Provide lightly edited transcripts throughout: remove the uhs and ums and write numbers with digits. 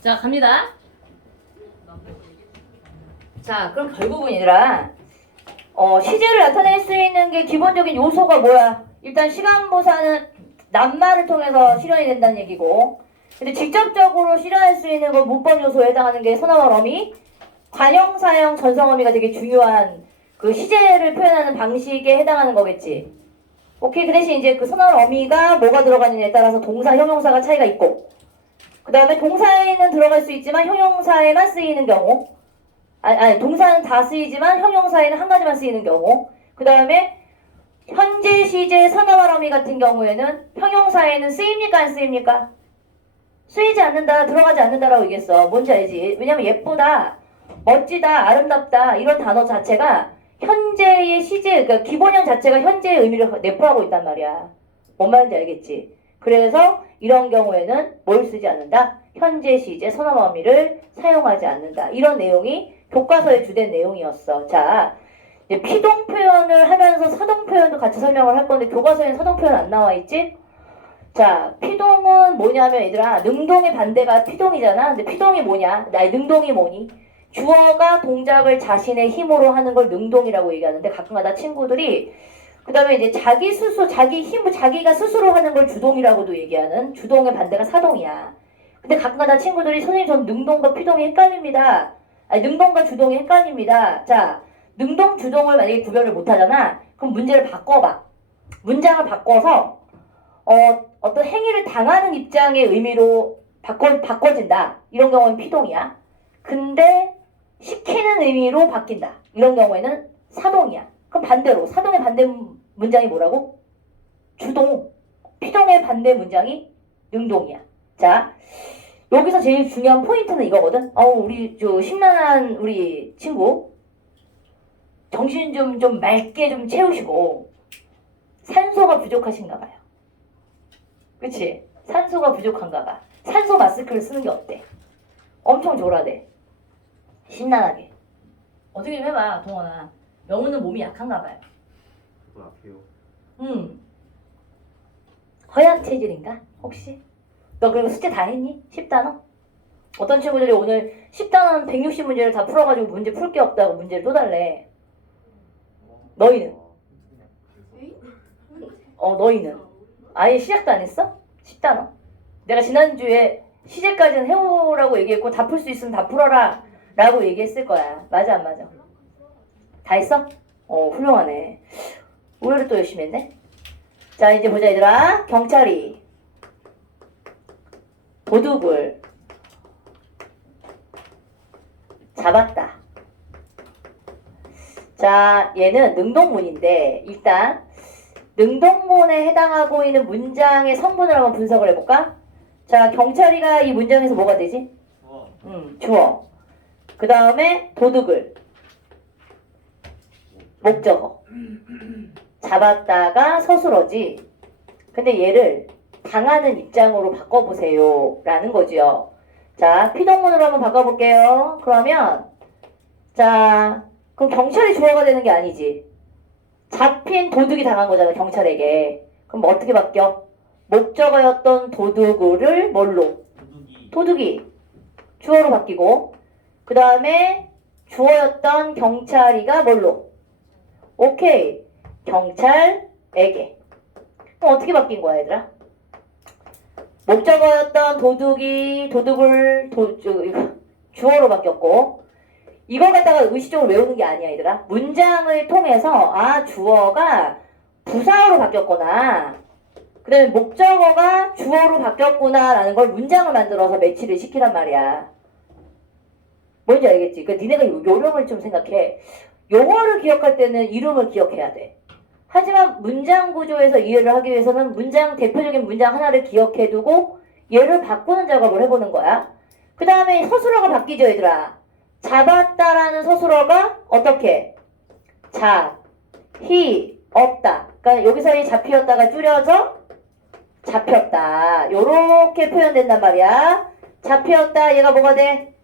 자, 갑니다. 자, 그럼 결국은 얘들아, 시제를 나타낼 수 있는 게 기본적인 요소가 뭐야? 일단 시간보사는 낱말을 통해서 실현이 된다는 얘기고, 근데 직접적으로 실현할 수 있는 건 문법 요소에 해당하는 게 선어원 어미, 관형사형 전성어미가 되게 중요한 그 시제를 표현하는 방식에 해당하는 거겠지. 오케이. 그 대신 이제 그 선어원 어미가 뭐가 들어가느냐에 따라서 동사, 형용사가 차이가 있고, 그 다음에 동사에는 들어갈 수 있지만 형용사에만 쓰이는 경우, 아니 동사는 다 쓰이지만 형용사에는 한 가지만 쓰이는 경우, 그 다음에 현재 시제 선어원 어미 같은 경우에는 형용사에는 쓰입니까 안 쓰입니까? 쓰이지 않는다, 들어가지 않는다라고 얘기했어. 뭔지 알지? 왜냐면 예쁘다, 멋지다, 아름답다 이런 단어 자체가 현재의 시제, 그러니까 기본형 자체가 현재의 의미를 내포하고 있단 말이야. 뭔 말인지 알겠지? 그래서 이런 경우에는 뭘 쓰지 않는다? 현재 시제 선어원 어미를 사용하지 않는다. 이런 내용이 교과서의 주된 내용이었어. 자, 이제 피동 표현을 하면서 사동 표현도 같이 설명을 할 건데 교과서에는 사동 표현 안 나와 있지? 자, 피동은 뭐냐면 얘들아, 능동의 반대가 피동이잖아. 근데 피동이 뭐냐? 능동이 뭐니? 주어가 동작을 자신의 힘으로 하는 걸 능동이라고 얘기하는데 가끔가다 친구들이 그 다음에 이제 자기 스스로, 자기 힘, 자기가 스스로 하는 걸 주동이라고도 얘기하는 주동의 반대가 사동이야. 근데 가끔가다 친구들이 선생님 전 능동과 피동이 헷갈립니다. 아니, 능동과 주동이 헷갈립니다. 자, 능동, 주동을 만약에 구별을 못하잖아. 그럼 문제를 바꿔봐. 문장을 바꿔서 어떤 행위를 당하는 입장의 의미로 바꿔진다. 이런 경우는 피동이야. 근데 시키는 의미로 바뀐다. 이런 경우에는 사동이야. 그럼 반대로 사동의 반대 문장이 뭐라고? 주동. 피동의 반대 문장이 능동이야. 자, 여기서 제일 중요한 포인트는 이거거든. 우리 심란한 우리 친구 정신 좀 맑게 좀 채우시고 산소가 부족하신가 봐요. 그치? 산소가 부족한가 봐. 산소 마스크를 쓰는 게 어때? 엄청 졸아대. 신나하게. 어떻게 좀 해봐, 동원아. 영우는 몸이 약한가 봐요. 저도 약해요. 허약 체질인가? 혹시? 너 그리고 숙제 다 했니? 10단어? 어떤 친구들이 오늘 10단원 160문제를 다 풀어가지고 문제 풀 게 없다고 문제를 또 달래. 너희는? 너희는? 아예 시작도 안 했어? 10단어? 내가 지난주에 시제까지는 해오라고 얘기했고 다 풀 수 있으면 다 풀어라 라고 얘기했을 거야. 맞아 안 맞아? 다 했어? 훌륭하네. 의외로 또 열심히 했네. 자, 이제 보자 얘들아. 경찰이 도둑을 잡았다. 자, 얘는 능동문인데 일단 능동문에 해당하고 있는 문장의 성분을 한번 분석을 해볼까? 자, 경찰이가 이 문장에서 뭐가 되지? 주어. 그 다음에 도둑을 목적어. 잡았다가 서술어지. 근데 얘를 당하는 입장으로 바꿔보세요 라는 거지요. 자, 피동문으로 한번 바꿔볼게요. 그러면 자, 그럼 경찰이 주어가 되는 게 아니지. 잡힌 도둑이 당한 거잖아, 경찰에게. 그럼 어떻게 바뀌어? 목적어였던 도둑을 뭘로? 도둑이 주어로 바뀌고, 그 다음에 주어였던 경찰이가 뭘로? 오케이, 경찰에게. 그럼 어떻게 바뀐 거야, 얘들아? 목적어였던 도둑이 도둑을 주어로 바뀌었고, 이걸 갖다가 의식적으로 외우는 게 아니야, 얘들아. 문장을 통해서 주어가 부사어로 바뀌었구나. 그 다음에 목적어가 주어로 바뀌었구나 라는 걸 문장을 만들어서 매치를 시키란 말이야. 뭔지 알겠지? 그러니까 니네가 요령을 좀 생각해. 용어를 기억할 때는 이름을 기억해야 돼. 하지만 문장 구조에서 이해를 하기 위해서는 대표적인 문장 하나를 기억해두고 얘를 바꾸는 작업을 해보는 거야. 그 다음에 서술어가 바뀌죠, 얘들아. 잡았다라는 서술어가 어떻게? 없다. 그러니까 여기서의 잡히었다가 줄여서 잡혔다. 요렇게 표현된단 말이야. 잡히었다. 얘가 뭐가 돼?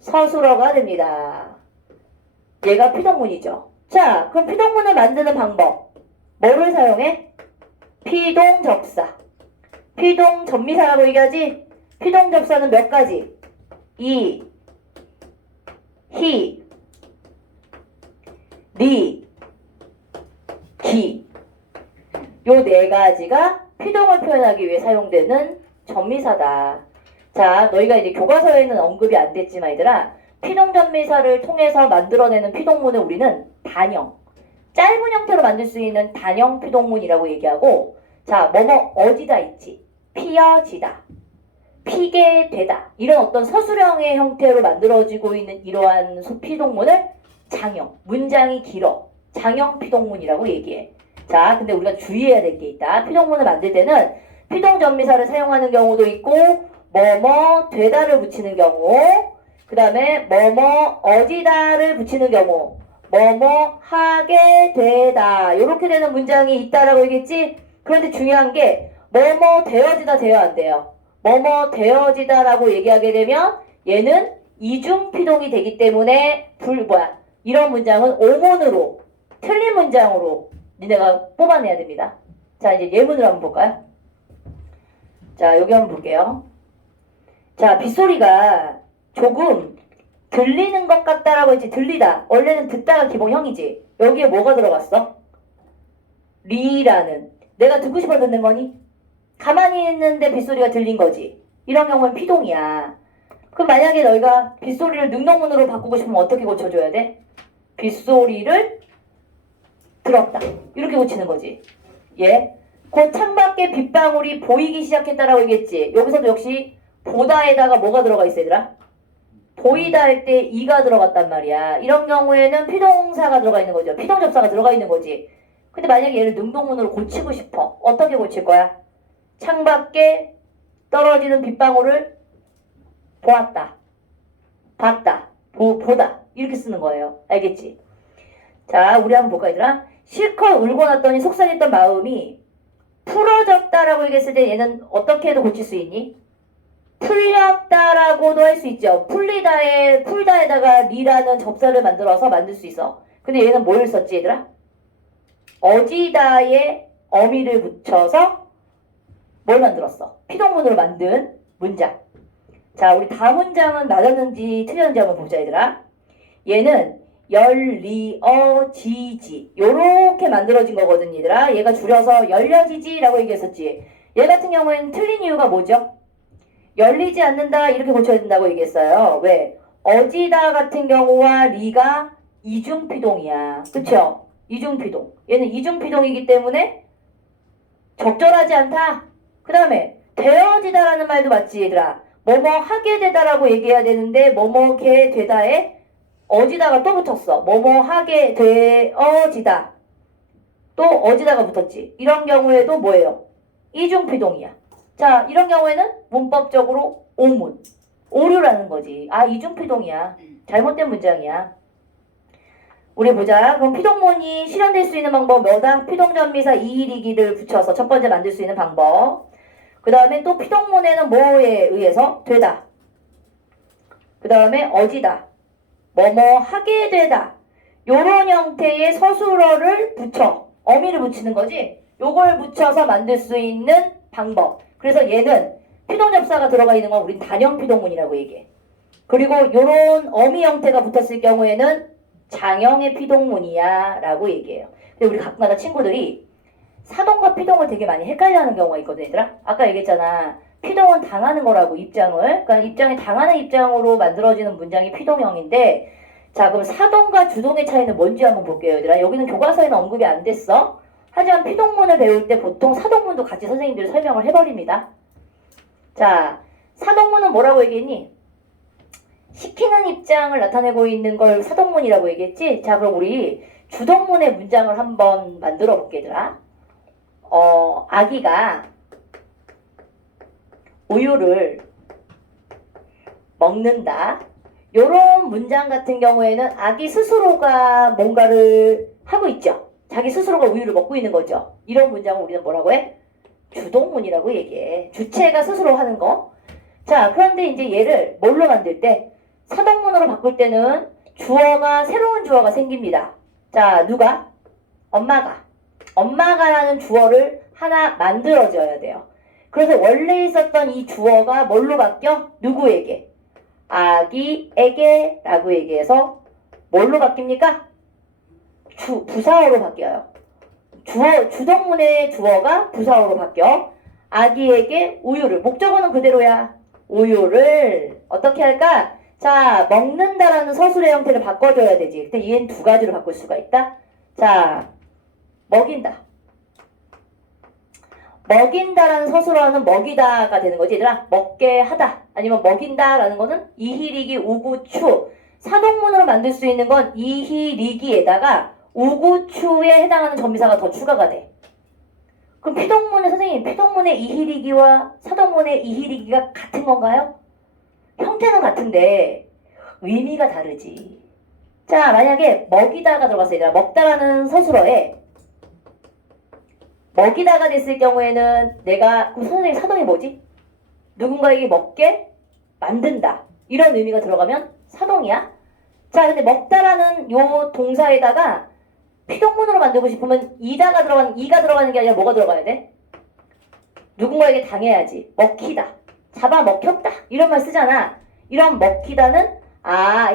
서술어가 됩니다. 얘가 피동문이죠. 자, 그럼 피동문을 만드는 방법. 뭐를 사용해? 피동접사. 피동전미사라고 얘기하지? 피동접사는 몇 가지? 이, 히, 리, 기. 요 네 가지가 피동을 표현하기 위해 사용되는 전미사다. 자, 너희가 이제 교과서에는 언급이 안 됐지만 얘들아, 피동전미사를 통해서 만들어내는 피동문을 우리는 단형, 짧은 형태로 만들 수 있는 단형 피동문이라고 얘기하고, 자, 뭐뭐 어디다 있지, 피어지다, 피게 되다, 이런 어떤 서술형의 형태로 만들어지고 있는 이러한 피동문을 장형, 문장이 길어, 장형 피동문이라고 얘기해. 자, 근데 우리가 주의해야 될 게 있다. 피동문을 만들 때는 피동전미사를 사용하는 경우도 있고, 뭐뭐 되다를 붙이는 경우, 그 다음에 뭐뭐 어디다를 붙이는 경우, 뭐뭐 하게 되다, 이렇게 되는 문장이 있다라고 얘기했지. 그런데 중요한 게 뭐뭐 되어지다 되어 안 돼요. 뭐뭐 되어지다라고 얘기하게 되면 얘는 이중 피동이 되기 때문에 이런 문장은 오문으로, 틀린 문장으로 니네가 뽑아내야 됩니다. 자, 이제 예문을 한번 볼까요? 자, 여기 한번 볼게요. 자, 빗소리가 조금 들리는 것 같다라고 했지. 들리다. 원래는 듣다가 기본형이지. 여기에 뭐가 들어갔어? 리라는. 내가 듣고 싶어 듣는 거니? 가만히 있는데 빗소리가 들린 거지. 이런 경우는 피동이야. 그럼 만약에 너희가 빗소리를 능동문으로 바꾸고 싶으면 어떻게 고쳐줘야 돼? 빗소리를 들었다. 이렇게 고치는 거지. 예. 곧 창밖에 빗방울이 보이기 시작했다라고 얘기했지. 여기서도 역시 보다에다가 뭐가 들어가 있어, 얘들아? 보이다 할 때 이가 들어갔단 말이야. 이런 경우에는 피동사가 들어가 있는 거죠. 피동접사가 들어가 있는 거지. 근데 만약에 얘를 능동문으로 고치고 싶어. 어떻게 고칠 거야? 창밖에 떨어지는 빗방울을 보았다, 봤다, 보다, 이렇게 쓰는 거예요. 알겠지? 자, 우리 한번 볼까, 얘들아? 실컷 울고 났더니 속상했던 마음이 풀어졌다라고 얘기했을 때 얘는 어떻게 해도 고칠 수 있니? 풀렸다라고도 할 수 있죠. 풀다에다가 리라는 접사를 만들어서 만들 수 있어. 근데 얘는 뭘 썼지, 얘들아? 어지다에 어미를 붙여서 뭘 만들었어? 피동문으로 만든 문장. 자, 우리 다음 문장은 맞았는지 틀렸는지 한번 보자, 얘들아. 얘는 열리어지지, 요렇게 만들어진 거거든, 얘들아. 얘가 줄여서 열려지지라고 얘기했었지. 얘 같은 경우에는 틀린 이유가 뭐죠? 열리지 않는다, 이렇게 고쳐야 된다고 얘기했어요. 왜? 어지다 같은 경우와 리가 이중피동이야. 그쵸? 이중피동. 얘는 이중피동이기 때문에 적절하지 않다. 그 다음에 되어지다라는 말도 맞지, 얘들아. 뭐뭐 하게 되다라고 얘기해야 되는데 뭐뭐게 되다에 어지다가 또 붙었어. 뭐뭐 하게 되어지다, 또 어지다가 붙었지. 이런 경우에도 뭐예요? 이중피동이야. 자, 이런 경우에는 문법적으로 오문, 오류라는 거지. 아, 이중피동이야. 잘못된 문장이야. 우리 보자. 그럼 피동문이 실현될 수 있는 방법 몇다? 피동전미사 이일이기를 붙여서 첫 번째 만들 수 있는 방법. 그 다음에 또 피동문에는 뭐에 의해서? 되다. 그 다음에 어지다, 뭐뭐 하게 되다, 요런 형태의 서술어를 붙여, 어미를 붙이는 거지. 요걸 붙여서 만들 수 있는 방법. 그래서 얘는 피동접사가 들어가 있는 건 우린 단형 피동문이라고 얘기해. 그리고 요런 어미 형태가 붙었을 경우에는 장형의 피동문이야 라고 얘기해요. 근데 우리 가끔가다 친구들이 사동과 피동을 되게 많이 헷갈려하는 경우가 있거든, 얘들아. 아까 얘기했잖아. 피동은 당하는 거라고, 입장을. 그러니까 입장이 당하는 입장으로 만들어지는 문장이 피동형인데, 자, 그럼 사동과 주동의 차이는 뭔지 한번 볼게요, 얘들아. 여기는 교과서에는 언급이 안 됐어. 하지만 피동문을 배울 때 보통 사동문도 같이 선생님들이 설명을 해버립니다. 자, 사동문은 뭐라고 얘기했니? 시키는 입장을 나타내고 있는 걸 사동문이라고 얘기했지? 자, 그럼 우리 주동문의 문장을 한번 만들어 볼게, 얘들아. 아기가 우유를 먹는다. 요런 문장 같은 경우에는 아기 스스로가 뭔가를 하고 있죠. 자기 스스로가 우유를 먹고 있는 거죠. 이런 문장을 우리는 뭐라고 해? 주동문이라고 얘기해. 주체가 스스로 하는 거. 자, 그런데 이제 얘를 뭘로 만들 때? 사동문으로 바꿀 때는 주어가, 새로운 주어가 생깁니다. 자, 누가? 엄마가. 엄마가라는 주어를 하나 만들어줘야 돼요. 그래서 원래 있었던 이 주어가 뭘로 바뀌어? 누구에게? 아기에게 라고 얘기해서 뭘로 바뀝니까? 부사어로 바뀌어요. 주동문의 주어가 부사어로 바뀌어. 아기에게 우유를, 목적어는 그대로야. 우유를 어떻게 할까? 자, 먹는다라는 서술의 형태를 바꿔줘야 되지. 근데 얘는 두 가지로 바꿀 수가 있다. 자, 먹인다. 먹인다라는 서술어는 먹이다가 되는 거지. 얘들아, 먹게 하다. 아니면 먹인다라는 거는 이희리기, 우구추. 사동문으로 만들 수 있는 건 이희리기에다가 우구추에 해당하는 전미사가 더 추가가 돼. 그럼 피동문의 선생님, 피동문의 이희리기와 사동문의 이희리기가 같은 건가요? 형태는 같은데 의미가 다르지. 자, 만약에 먹이다가 들어갔어. 얘들아, 먹다라는 서술어에 먹이다가 됐을 경우에는 내가, 그럼 선생님 사동이 뭐지? 누군가에게 먹게 만든다. 이런 의미가 들어가면 사동이야. 자, 근데 먹다라는 요 동사에다가 피동문으로 만들고 싶으면 이가 들어가는 게 아니라 뭐가 들어가야 돼? 누군가에게 당해야지. 먹히다. 잡아먹혔다. 이런 말 쓰잖아. 이런 먹히다는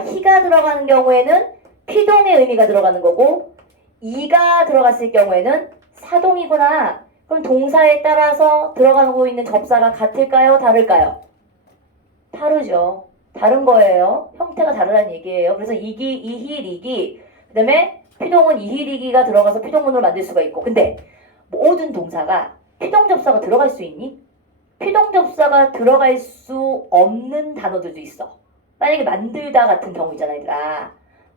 희가 들어가는 경우에는 피동의 의미가 들어가는 거고 이가 들어갔을 경우에는 사동이구나. 그럼 동사에 따라서 들어가고 있는 접사가 같을까요? 다를까요? 다르죠. 다른 거예요. 형태가 다르다는 얘기예요. 그래서 이희리기, 그 다음에 피동은 이희리기가 들어가서 피동문으로 만들 수가 있고, 근데 모든 동사가 피동접사가 들어갈 수 있니? 피동접사가 들어갈 수 없는 단어들도 있어. 만약에 만들다 같은 경우 있잖아, 얘들아.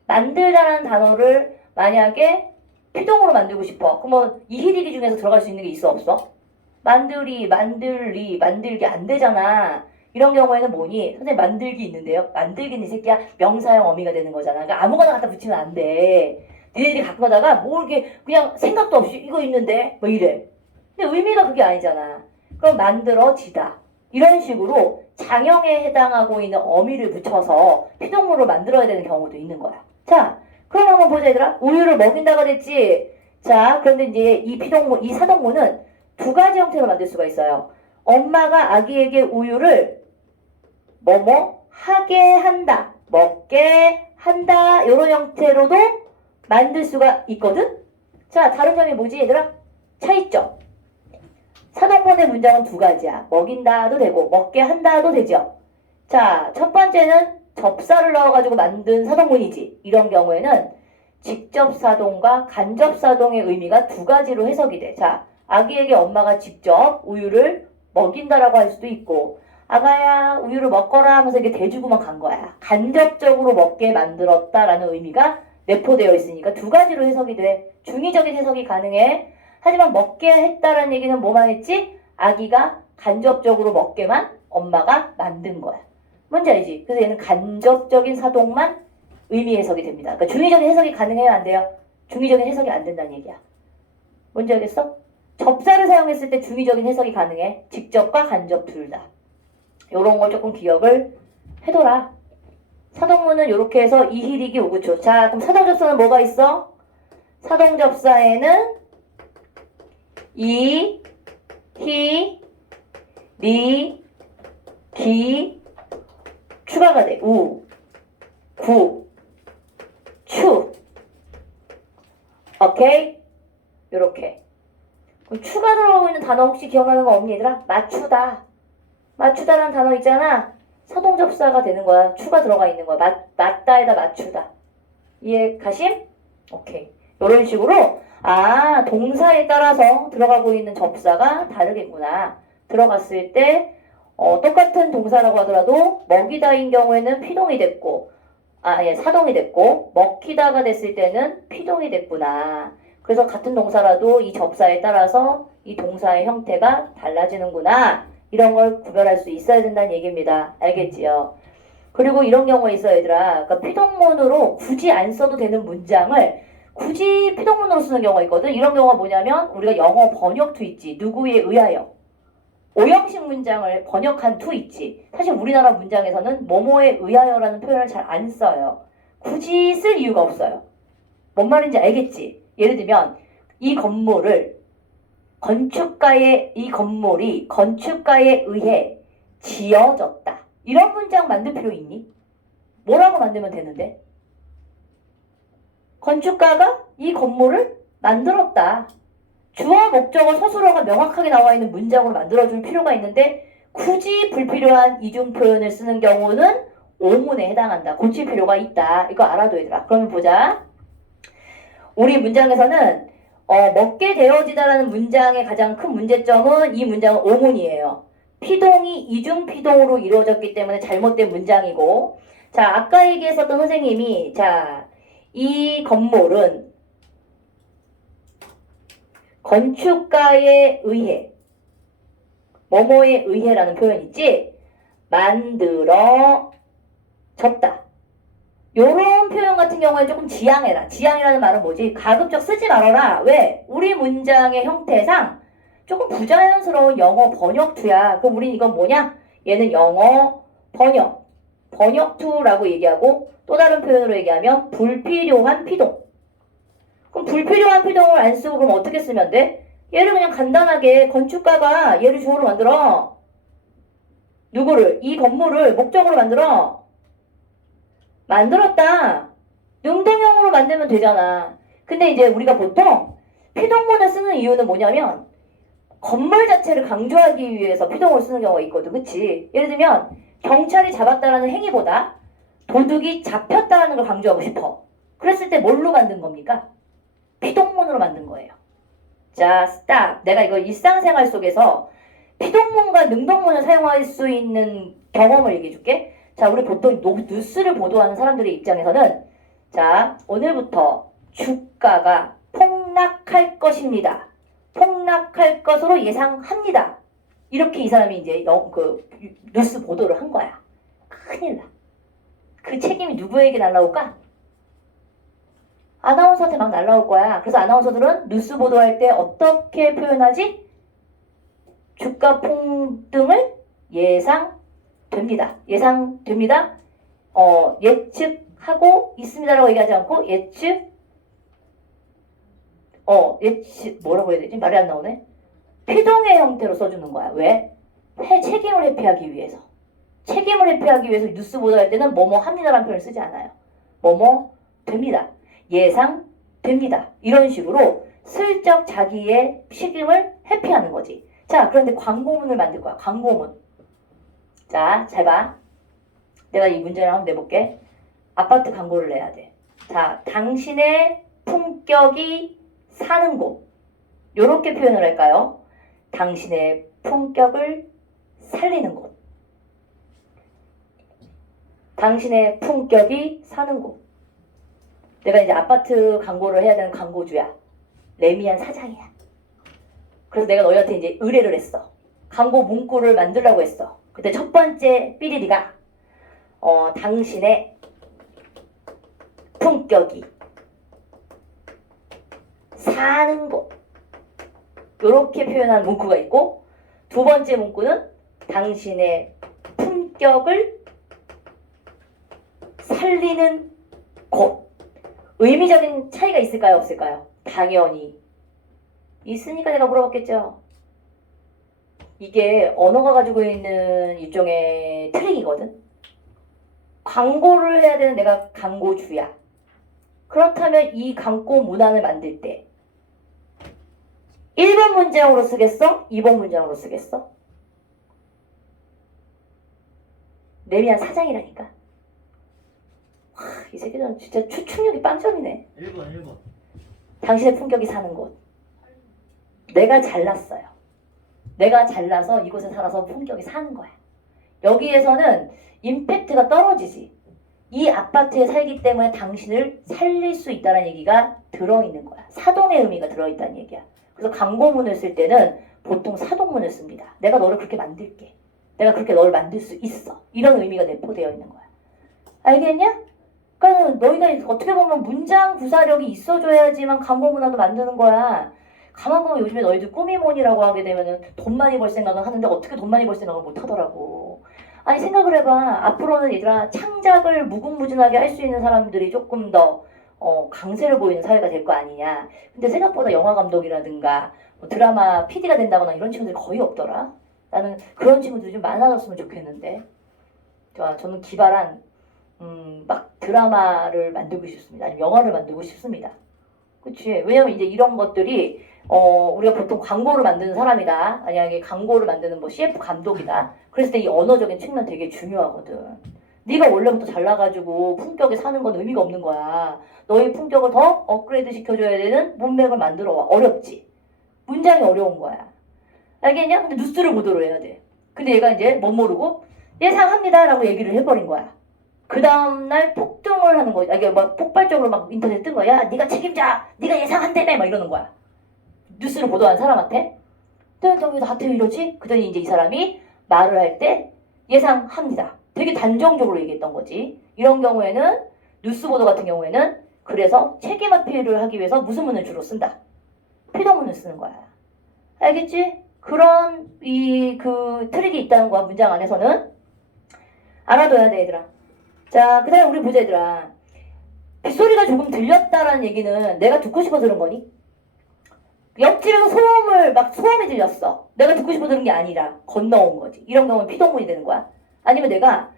만들다라는 단어를 만약에 피동으로 만들고 싶어. 그러면 이희리기 중에서 들어갈 수 있는 게 있어, 없어? 만들기 안 되잖아. 이런 경우에는 뭐니? 선생님 만들기 있는데요. 만들기는 이 새끼야 명사형 어미가 되는 거잖아. 그러니까 아무거나 갖다 붙이면 안 돼. 니네들이 갖고 가다가 뭐 이렇게 그냥 생각도 없이 이거 있는데 뭐 이래. 근데 의미가 그게 아니잖아. 그럼 만들어지다. 이런 식으로 장형에 해당하고 있는 어미를 붙여서 피동물을 만들어야 되는 경우도 있는 거야. 자, 그럼 한번 보자 얘들아. 우유를 먹인다가 됐지. 자, 그런데 이제 이 사동문은 두 가지 형태로 만들 수가 있어요. 엄마가 아기에게 우유를 뭐뭐 하게 한다, 먹게 한다, 이런 형태로도 만들 수가 있거든. 자, 다른 점이 뭐지 얘들아? 차이점. 사동문의 문장은 두 가지야. 먹인다도 되고 먹게 한다도 되죠. 자, 첫 번째는 접사를 넣어가지고 만든 사동문이지. 이런 경우에는 직접사동과 간접사동의 의미가 두 가지로 해석이 돼. 자, 아기에게 엄마가 직접 우유를 먹인다라고 할 수도 있고, 아가야 우유를 먹거라 하면서 이렇게 대주고만 간 거야. 간접적으로 먹게 만들었다라는 의미가 내포되어 있으니까 두 가지로 해석이 돼. 중의적인 해석이 가능해. 하지만 먹게 했다라는 얘기는 뭐만 했지? 아기가 간접적으로 먹게만 엄마가 만든 거야. 뭔지 알지? 그래서 얘는 간접적인 사동만 의미 해석이 됩니다. 그러니까 중의적인 해석이 가능해요, 안 돼요? 중의적인 해석이 안 된다는 얘기야. 뭔지 알겠어? 접사를 사용했을 때 중의적인 해석이 가능해. 직접과 간접 둘 다. 요런 걸 조금 기억을 해둬라. 사동문은 이렇게 해서 이희리기 우구추. 자, 그럼 사동접사는 뭐가 있어? 사동접사에는 이, 히, 리, 기 추가가 돼. 우, 구, 추. 오케이? 요렇게. 그럼 추가 들어가고 있는 단어 혹시 기억나는 거 없니 얘들아? 맞추다. 맞추다라는 단어 있잖아. 사동접사가 되는 거야. 추가 들어가 있는 거야. 맞다에다 맞추다. 이해 가심? 오케이. 이런 식으로 동사에 따라서 들어가고 있는 접사가 다르겠구나. 들어갔을 때 똑같은 동사라고 하더라도 먹이다인 경우에는 피동이 됐고 사동이 됐고 먹히다가 됐을 때는 피동이 됐구나. 그래서 같은 동사라도 이 접사에 따라서 이 동사의 형태가 달라지는구나. 이런 걸 구별할 수 있어야 된다는 얘기입니다. 알겠지요? 그리고 이런 경우가 있어요, 얘들아. 그러니까 피동문으로 굳이 안 써도 되는 문장을 굳이 피동문으로 쓰는 경우가 있거든. 이런 경우가 뭐냐면 우리가 영어 번역 투 있지. 누구에 의하여. 오형식 문장을 번역한 투 있지. 사실 우리나라 문장에서는 뭐뭐에 의하여라는 표현을 잘 안 써요. 굳이 쓸 이유가 없어요. 뭔 말인지 알겠지? 예를 들면 이 건물을 건축가의 이 건물이 건축가에 의해 지어졌다. 이런 문장 만들 필요 있니? 뭐라고 만들면 되는데? 건축가가 이 건물을 만들었다. 주어, 목적어, 서술어가 명확하게 나와 있는 문장으로 만들어줄 필요가 있는데 굳이 불필요한 이중 표현을 쓰는 경우는 오문에 해당한다. 고칠 필요가 있다. 이거 알아둬 얘들아. 그러면 보자. 우리 문장에서는 먹게 되어지다라는 문장의 가장 큰 문제점은 이 문장은 오문이에요. 피동이 이중 피동으로 이루어졌기 때문에 잘못된 문장이고, 자, 아까 얘기했었던 선생님이, 자, 이 건물은 건축가에 의해, 뭐뭐에 의해라는 표현 있지? 만들어졌다. 요런 표현 같은 경우에 조금 지양해라. 지양이라는 말은 뭐지? 가급적 쓰지 말아라. 왜? 우리 문장의 형태상 조금 부자연스러운 영어 번역투야. 그럼 우린 이건 뭐냐? 얘는 영어 번역투라고 얘기하고 또 다른 표현으로 얘기하면 불필요한 피동. 그럼 불필요한 피동을 안 쓰고 그럼 어떻게 쓰면 돼? 얘를 그냥 간단하게 건축가가 얘를 주어로 만들어. 누구를? 이 건물을 목적으로 만들었다. 능동형으로 만들면 되잖아. 근데 이제 우리가 보통 피동문을 쓰는 이유는 뭐냐면 건물 자체를 강조하기 위해서 피동을 쓰는 경우가 있거든. 그치? 예를 들면 경찰이 잡았다라는 행위보다 도둑이 잡혔다라는 걸 강조하고 싶어. 그랬을 때 뭘로 만든 겁니까? 피동문으로 만든 거예요. 자, 스탑. 내가 이거 일상생활 속에서 피동문과 능동문을 사용할 수 있는 경험을 얘기해 줄게. 자, 우리 보통 뉴스를 보도하는 사람들의 입장에서는 자, 오늘부터 주가가 폭락할 것입니다. 폭락할 것으로 예상합니다. 이렇게 이 사람이 이제 뉴스 보도를 한 거야. 큰일 나. 그 책임이 누구에게 날라올까? 아나운서한테 막 날라올 거야. 그래서 아나운서들은 뉴스 보도할 때 어떻게 표현하지? 주가 폭등을 예상됩니다. 예측하고 있습니다라고 얘기하지 않고 뭐라고 해야 되지? 말이 안 나오네. 피동의 형태로 써주는 거야. 왜? 책임을 회피하기 위해서. 책임을 회피하기 위해서 뉴스 보도할 때는 뭐뭐 합니다라는 표현을 쓰지 않아요. 뭐뭐 됩니다. 예상됩니다. 이런 식으로 슬쩍 자기의 책임을 회피하는 거지. 자, 그런데 광고문을 만들 거야. 광고문. 자, 잘 봐. 내가 이 문제를 한번 내볼게. 아파트 광고를 내야 돼. 자, 당신의 품격이 사는 곳. 요렇게 표현을 할까요? 당신의 품격을 살리는 곳. 당신의 품격이 사는 곳. 내가 이제 아파트 광고를 해야 되는 광고주야. 레미안 사장이야. 그래서 내가 너희한테 이제 의뢰를 했어. 광고 문구를 만들라고 했어. 그때 첫 번째 삐리리가 당신의 품격이 사는 곳. 이렇게 표현한 문구가 있고, 두 번째 문구는 당신의 품격을 살리는 곳. 의미적인 차이가 있을까요? 없을까요? 당연히 있으니까 내가 물어봤겠죠. 이게 언어가 가지고 있는 일종의 트릭이거든. 광고를 해야 되는 내가 광고주야. 그렇다면 이 광고 문안을 만들 때 1번 문장으로 쓰겠어? 2번 문장으로 쓰겠어? 레미안 사장이라니까. 와, 이 새끼들은 진짜 추측력이 빵점이네. 1번. 당신의 품격이 사는 곳. 내가 잘났어요. 내가 잘나서 이곳에 살아서 품격이 사는 거야. 여기에서는 임팩트가 떨어지지. 이 아파트에 살기 때문에 당신을 살릴 수 있다는 얘기가 들어있는 거야. 사동의 의미가 들어있다는 얘기야. 그래서 광고문을 쓸 때는 보통 사동문을 씁니다. 내가 너를 그렇게 만들게. 내가 그렇게 너를 만들 수 있어. 이런 의미가 내포되어 있는 거야. 알겠냐? 그러니까 너희가 어떻게 보면 문장 구사력이 있어줘야지만 광고 문화도 만드는 거야. 가만 보면 요즘에 너희들 꾸미몬이라고 하게 되면은 돈 많이 벌 생각은 하는데 어떻게 돈 많이 벌 생각을 못 하더라고. 아니 생각을 해봐. 앞으로는 얘들아 창작을 무궁무진하게 할 수 있는 사람들이 조금 더 강세를 보이는 사회가 될 거 아니냐. 근데 생각보다 영화 감독이라든가 뭐 드라마 PD가 된다거나 이런 친구들이 거의 없더라. 나는 그런 친구들이 좀 많아졌으면 좋겠는데. 저는 기발한 막 드라마를 만들고 싶습니다. 아니면 영화를 만들고 싶습니다. 그치? 왜냐면 이제 이런 것들이 우리가 보통 광고를 만드는 사람이다. 만약에 광고를 만드는 뭐 CF 감독이다. 그랬을 때 이 언어적인 측면 되게 중요하거든. 네가 원래부터 잘나가지고 품격에 사는 건 의미가 없는 거야. 너의 품격을 더 업그레이드 시켜줘야 되는 문맥을 만들어 와. 어렵지? 문장이 어려운 거야. 알겠냐? 근데 뉴스를 보도록 해야 돼. 근데 얘가 이제 못 모르고 예상합니다 라고 얘기를 해버린 거야. 그 다음날 폭등을 하는 거야. 이게 막 폭발적으로 막 인터넷 뜬 거야. 네가 책임자! 네가 예상한다며! 막 이러는 거야. 뉴스를 보도한 사람한테. 근데 왜 나한테 이러지? 그러더니 이제 이 사람이 말을 할 때 예상합니다. 되게 단정적으로 얘기했던 거지. 이런 경우에는 뉴스 보도 같은 경우에는 그래서 책임 어필을 하기 위해서 무슨 문을 주로 쓴다? 피동문을 쓰는 거야. 알겠지? 그런 그 트릭이 있다는 거야. 문장 안에서는 알아둬야 돼 얘들아. 자, 그 다음에 우리 보자 얘들아. 빗소리가 조금 들렸다라는 얘기는 내가 듣고 싶어 들은 거니? 옆집에서 소음이 들렸어. 내가 듣고 싶어 들은 게 아니라 건너온 거지. 이런 경우는 피동문이 되는 거야. 아니면 내가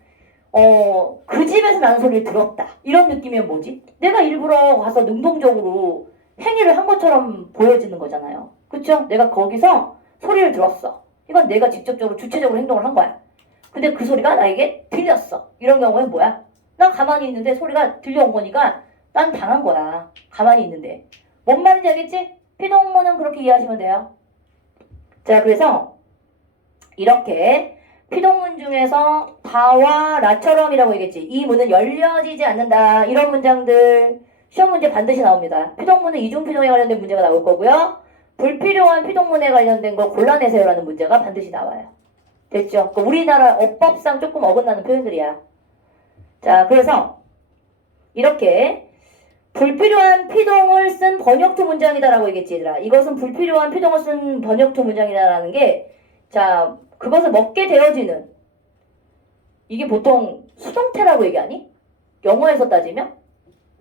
그 집에서 나는 소리를 들었다. 이런 느낌이면 뭐지? 내가 일부러 가서 능동적으로 행위를 한 것처럼 보여지는 거잖아요. 그쵸? 내가 거기서 소리를 들었어. 이건 내가 직접적으로 주체적으로 행동을 한 거야. 근데 그 소리가 나에게 들렸어. 이런 경우엔 뭐야? 난 가만히 있는데 소리가 들려온 거니까 난 당한 거야. 가만히 있는데. 뭔 말인지 알겠지? 피동문은 그렇게 이해하시면 돼요. 자, 그래서 이렇게 피동문 중에서 다와 라처럼이라고 얘기했지. 이 문은 열려지지 않는다. 이런 문장들 시험 문제 반드시 나옵니다. 피동문은 이중 피동에 관련된 문제가 나올 거고요. 불필요한 피동문에 관련된 거 골라내세요라는 문제가 반드시 나와요. 됐죠? 그러니까 우리나라 어법상 조금 어긋나는 표현들이야. 자, 그래서 이렇게 불필요한 피동을 쓴 번역투 문장이다라고 얘기했지, 얘들아. 이것은 불필요한 피동을 쓴 번역투 문장이다라는 게, 자, 그것을 먹게 되어지는, 이게 보통 수동태라고 얘기하니? 영어에서 따지면?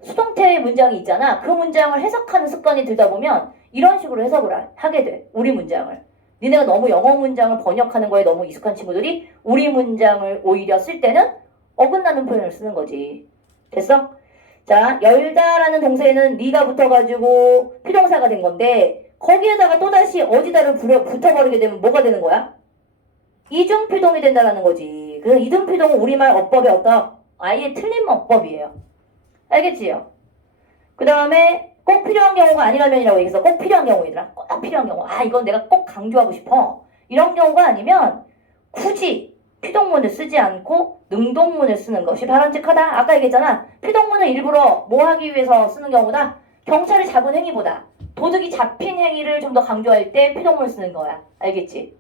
수동태 문장이 있잖아. 그 문장을 해석하는 습관이 들다 보면 이런 식으로 해석을 하게 돼. 우리 문장을. 니네가 너무 영어 문장을 번역하는 거에 너무 익숙한 친구들이 우리 문장을 오히려 쓸 때는 어긋나는 표현을 쓰는 거지. 됐어? 자, 열다라는 동사에는 리가 붙어가지고 피동사가 된 건데 거기에다가 또다시 어디다를 붙어버리게 되면 뭐가 되는 거야? 이중피동이 된다는 거지. 그래서 이중피동은 우리말 어법의 어떤 아예 틀린 어법이에요. 알겠지요? 그 다음에 꼭 필요한 경우가 아니라면이라고 얘기해서 꼭 필요한 경우이더라. 꼭 필요한 경우. 아, 이건 내가 꼭 강조하고 싶어. 이런 경우가 아니면 굳이 피동문을 쓰지 않고 능동문을 쓰는 것이 바람직하다. 아까 얘기했잖아. 피동문을 일부러 뭐 하기 위해서 쓰는 경우다. 경찰이 잡은 행위보다 도둑이 잡힌 행위를 좀 더 강조할 때 피동문을 쓰는 거야. 알겠지?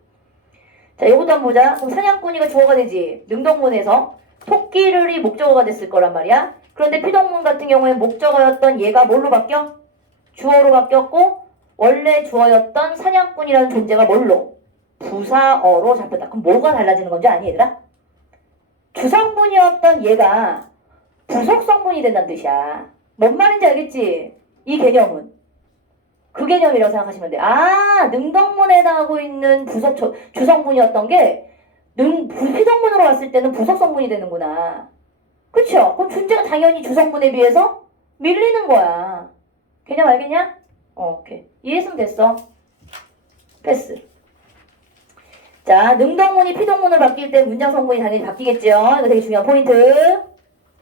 자, 이것도 한번 보자. 그럼 사냥꾼이가 주어가 되지. 능동문에서 토끼를이 목적어가 됐을 거란 말이야. 그런데 피동문 같은 경우에 목적어였던 얘가 뭘로 바뀌어? 주어로 바뀌었고 원래 주어였던 사냥꾼이라는 존재가 뭘로? 부사어로 잡혔다. 그럼 뭐가 달라지는 건지 아니 얘들아? 주성분이었던 얘가 부속성분이 된다는 뜻이야. 뭔 말인지 알겠지? 이 개념은. 그 개념이라고 생각하시면 돼. 아, 능동문에 해당하고 있는 주성분이었던 게 피동문으로 왔을 때는 부속성분이 되는구나. 그쵸? 그럼 존재가 당연히 주성분에 비해서 밀리는 거야. 개념 알겠냐? 오케이. 이해했으면 됐어. 패스. 자, 능동문이 피동문으로 바뀔 때 문장 성분이 당연히 바뀌겠죠. 이거 되게 중요한 포인트.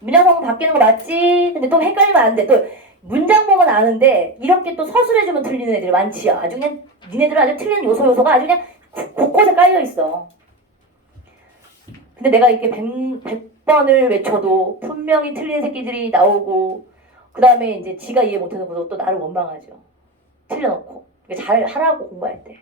문장 성분 바뀌는 거 맞지? 근데 또 헷갈리면 안 돼. 또 문장 보면 아는데 이렇게 또 서술해주면 틀리는 애들이 많지. 아주 그냥 니네들은 아주 틀리는 요소가 아주 그냥 곳곳에 깔려 있어. 근데 내가 이렇게 100번을 외쳐도 분명히 틀린 새끼들이 나오고 그 다음에 이제 지가 이해 못하는 것도 또 나를 원망하죠. 틀려놓고. 잘 하라고 공부할 때.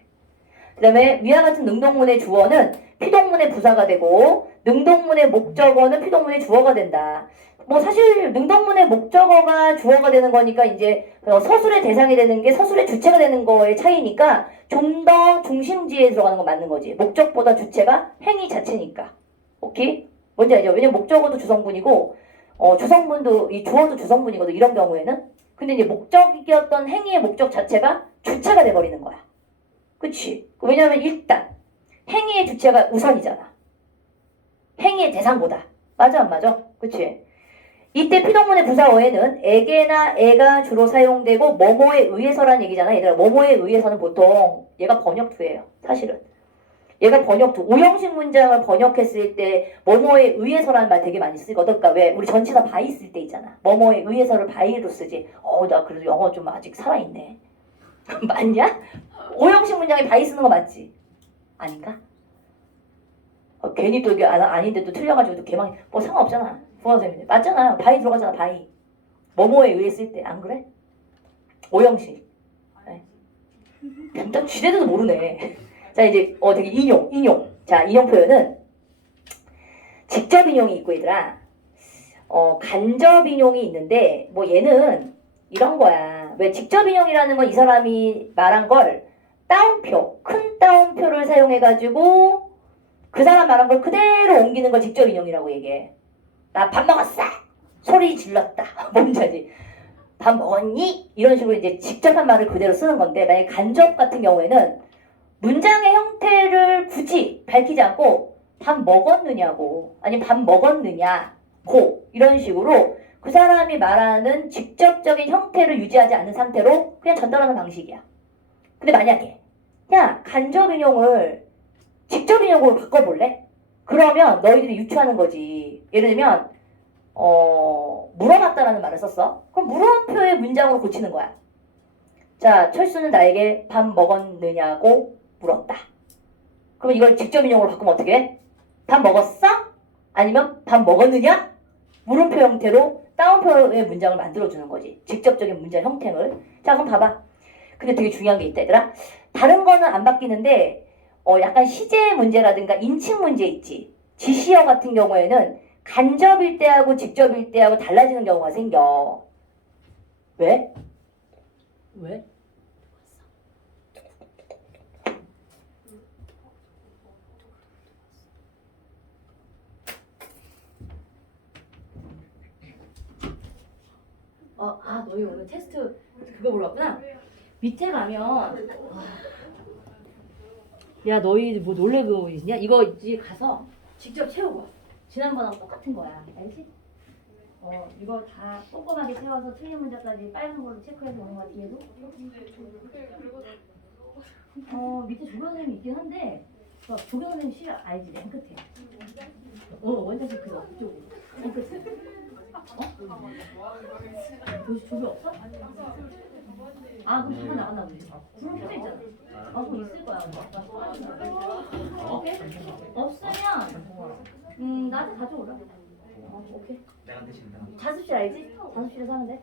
그 다음에 위와 같은 능동문의 주어는 피동문의 부사가 되고 능동문의 목적어는 피동문의 주어가 된다. 뭐 사실 능동문의 목적어가 주어가 되는 거니까 이제 서술의 대상이 되는 게 서술의 주체가 되는 거의 차이니까 좀 더 중심지에 들어가는 건 맞는 거지. 목적보다 주체가 행위 자체니까. 오케이? 뭔지 알죠? 왜냐면 목적어도 주성분이고 주성분도 이 주어도 주성분이거든. 이런 경우에는. 근데 이제 목적이었던 행위의 목적 자체가 주체가 돼버리는 거야. 그치? 왜냐면 일단 행위의 주체가 우선이잖아. 행위의 대상보다. 맞아 안 맞아? 그치? 이때 피동문의 부사어에는 에게나 에가 주로 사용되고 뭐뭐에 의해서란 얘기잖아. 얘들아 뭐뭐에 의해서는 보통 얘가 번역투예요. 사실은. 얘가 번역투. 오형식 문장을 번역했을 때 뭐뭐에 의해서라는 말 되게 많이 쓰거든. 그러니까 왜 우리 전치사 바이 쓸 때 있잖아. 뭐뭐에 의해서를 바이로 쓰지. 나 그래도 영어 좀 아직 살아있네. 맞냐? 오형식 문장에 바이 쓰는 거 맞지? 아닌가? 괜히 또 이게 아닌데 또 틀려가지고 또 개망 뭐 상관없잖아. 부모선생님 맞잖아요. 바이 들어가잖아. 바이 뭐뭐에 의해 쓸 때 안 그래? 오형식. 네. 딱 쥐대도 모르네. 자 이제 되게 인용. 자 인용 표현은 직접 인용이 있고 얘들아. 간접 인용이 있는데 뭐 얘는 이런 거야. 왜 직접 인용이라는 건 이 사람이 말한 걸 따옴표, 큰 따옴표를 사용해가지고 그 사람 말한 걸 그대로 옮기는 걸 직접 인용이라고 얘기해. 나 밥 먹었어! 소리 질렀다. 뭔지 알지? 밥 먹었니? 이런 식으로 이제 직접 한 말을 그대로 쓰는 건데 만약에 간접 같은 경우에는 문장의 형태를 굳이 밝히지 않고 밥 먹었느냐고 아니면 밥 먹었느냐고 이런 식으로 그 사람이 말하는 직접적인 형태를 유지하지 않는 상태로 그냥 전달하는 방식이야. 근데 만약에 야 간접 인용을 직접 인용으로 바꿔볼래? 그러면 너희들이 유추하는 거지. 예를 들면 물어봤다라는 말을 썼어. 그럼 물음표의 문장으로 고치는 거야. 자, 철수는 나에게 밥 먹었느냐고 물었다. 그럼 이걸 직접 인용으로 바꾸면 어떻게 해? 밥 먹었어? 아니면 밥 먹었느냐? 물음표 형태로 따옴표의 문장을 만들어주는 거지. 직접적인 문장 형태를. 자, 그럼 봐봐. 근데 되게 중요한 게 있다, 얘들아. 다른 거는 안 바뀌는데 약간 시제 문제라든가 인칭 문제 있지. 지시어 같은 경우에는 간접일 때하고 직접일 때하고 달라지는 경우가 생겨. 왜? 왜? 너희 오늘 테스트 그거 보러 왔구나? 밑에 가면 야 너희 뭐 놀래고 있냐? 이거 이제 가서 직접 채우고 와. 지난번하고 똑같은 거야. 알지? 이거 다 꼼꼼하게 채워서 틀린 문제까지 빨간 걸로 체크해서 오는 거야. 뒤에도? 밑에 조교 선생님이 있긴 한데 조교 선생님 실 알지? 맨 끝에. 원장실 그 앞쪽으로. 맨 끝에. 조교 없어? 그럼 잠깐 나갔나 보지. 그럼 펴져 있잖아. 그럼 있을 거야. 오케이? 없으면 나한테 가져오라. 오케이. 내가 대신다. 자습실 알지? 자습실에서 하면 돼.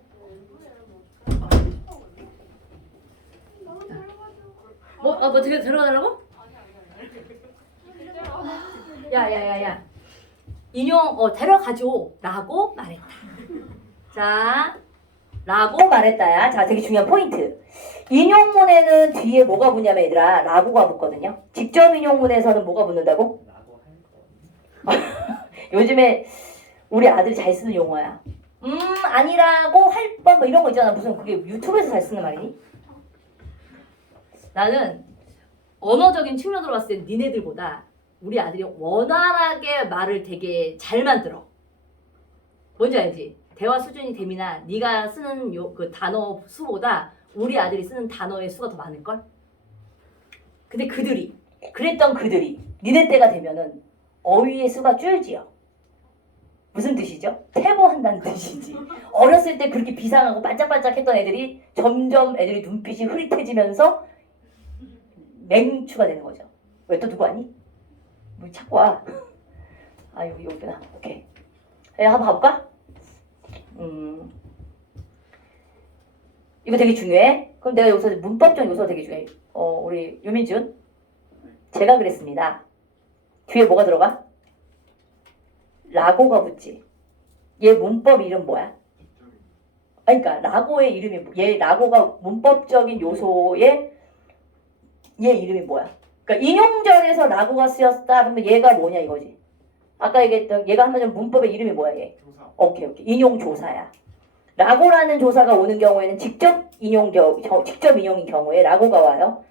뭐 들어가달라고? 야야야야. 인용 데려가줘라고 말했다. 자, 라고 말했다야. 자, 되게 중요한 포인트. 인용문에는 뒤에 뭐가 붙냐면 얘들아 라고가 붙거든요. 직접 인용문에서는 뭐가 붙는다고? 라고 할 거. 요즘에 우리 아들이 잘 쓰는 용어야. 아니라고 할 뻔 뭐 이런 거 있잖아. 무슨 그게 유튜브에서 잘 쓰는 말이니? 나는 언어적인 측면으로 봤을 때 니네들보다 우리 아들이 원활하게 말을 되게 잘 만들어. 뭔지 알지? 대화 수준이 되미나 네가 쓰는 그 단어 수보다 우리 아들이 쓰는 단어의 수가 더 많을걸? 근데 그랬던 그들이 니네 때가 되면은 어휘의 수가 줄지요. 무슨 뜻이죠? 퇴보한다는 뜻이지. 어렸을 때 그렇게 비상하고 반짝반짝했던 애들이 점점 애들이 눈빛이 흐릿해지면서 맹추가 되는 거죠. 왜 또 누구 아니? 뭐 찾고 와. 여기구나. 오케이. 한번 가볼까? 이거 되게 중요해. 그럼 내가 여기서 문법적 요소가 되게 중요해. 우리 유민준. 제가 그랬습니다. 뒤에 뭐가 들어가? 라고가 붙지. 얘 문법 이름 뭐야? 그러니까 라고의 이름이 얘 라고가 문법적인 요소의 얘 이름이 뭐야? 그러니까 인용절에서 라고가 쓰였다 그러면 얘가 뭐냐 이거지. 아까 얘기했던 얘가 하면 문법의 이름이 뭐야 얘? 조사. 오케이. 인용 조사야. 라고라는 조사가 오는 경우에는 직접 인용인 경우에 라고가 와요.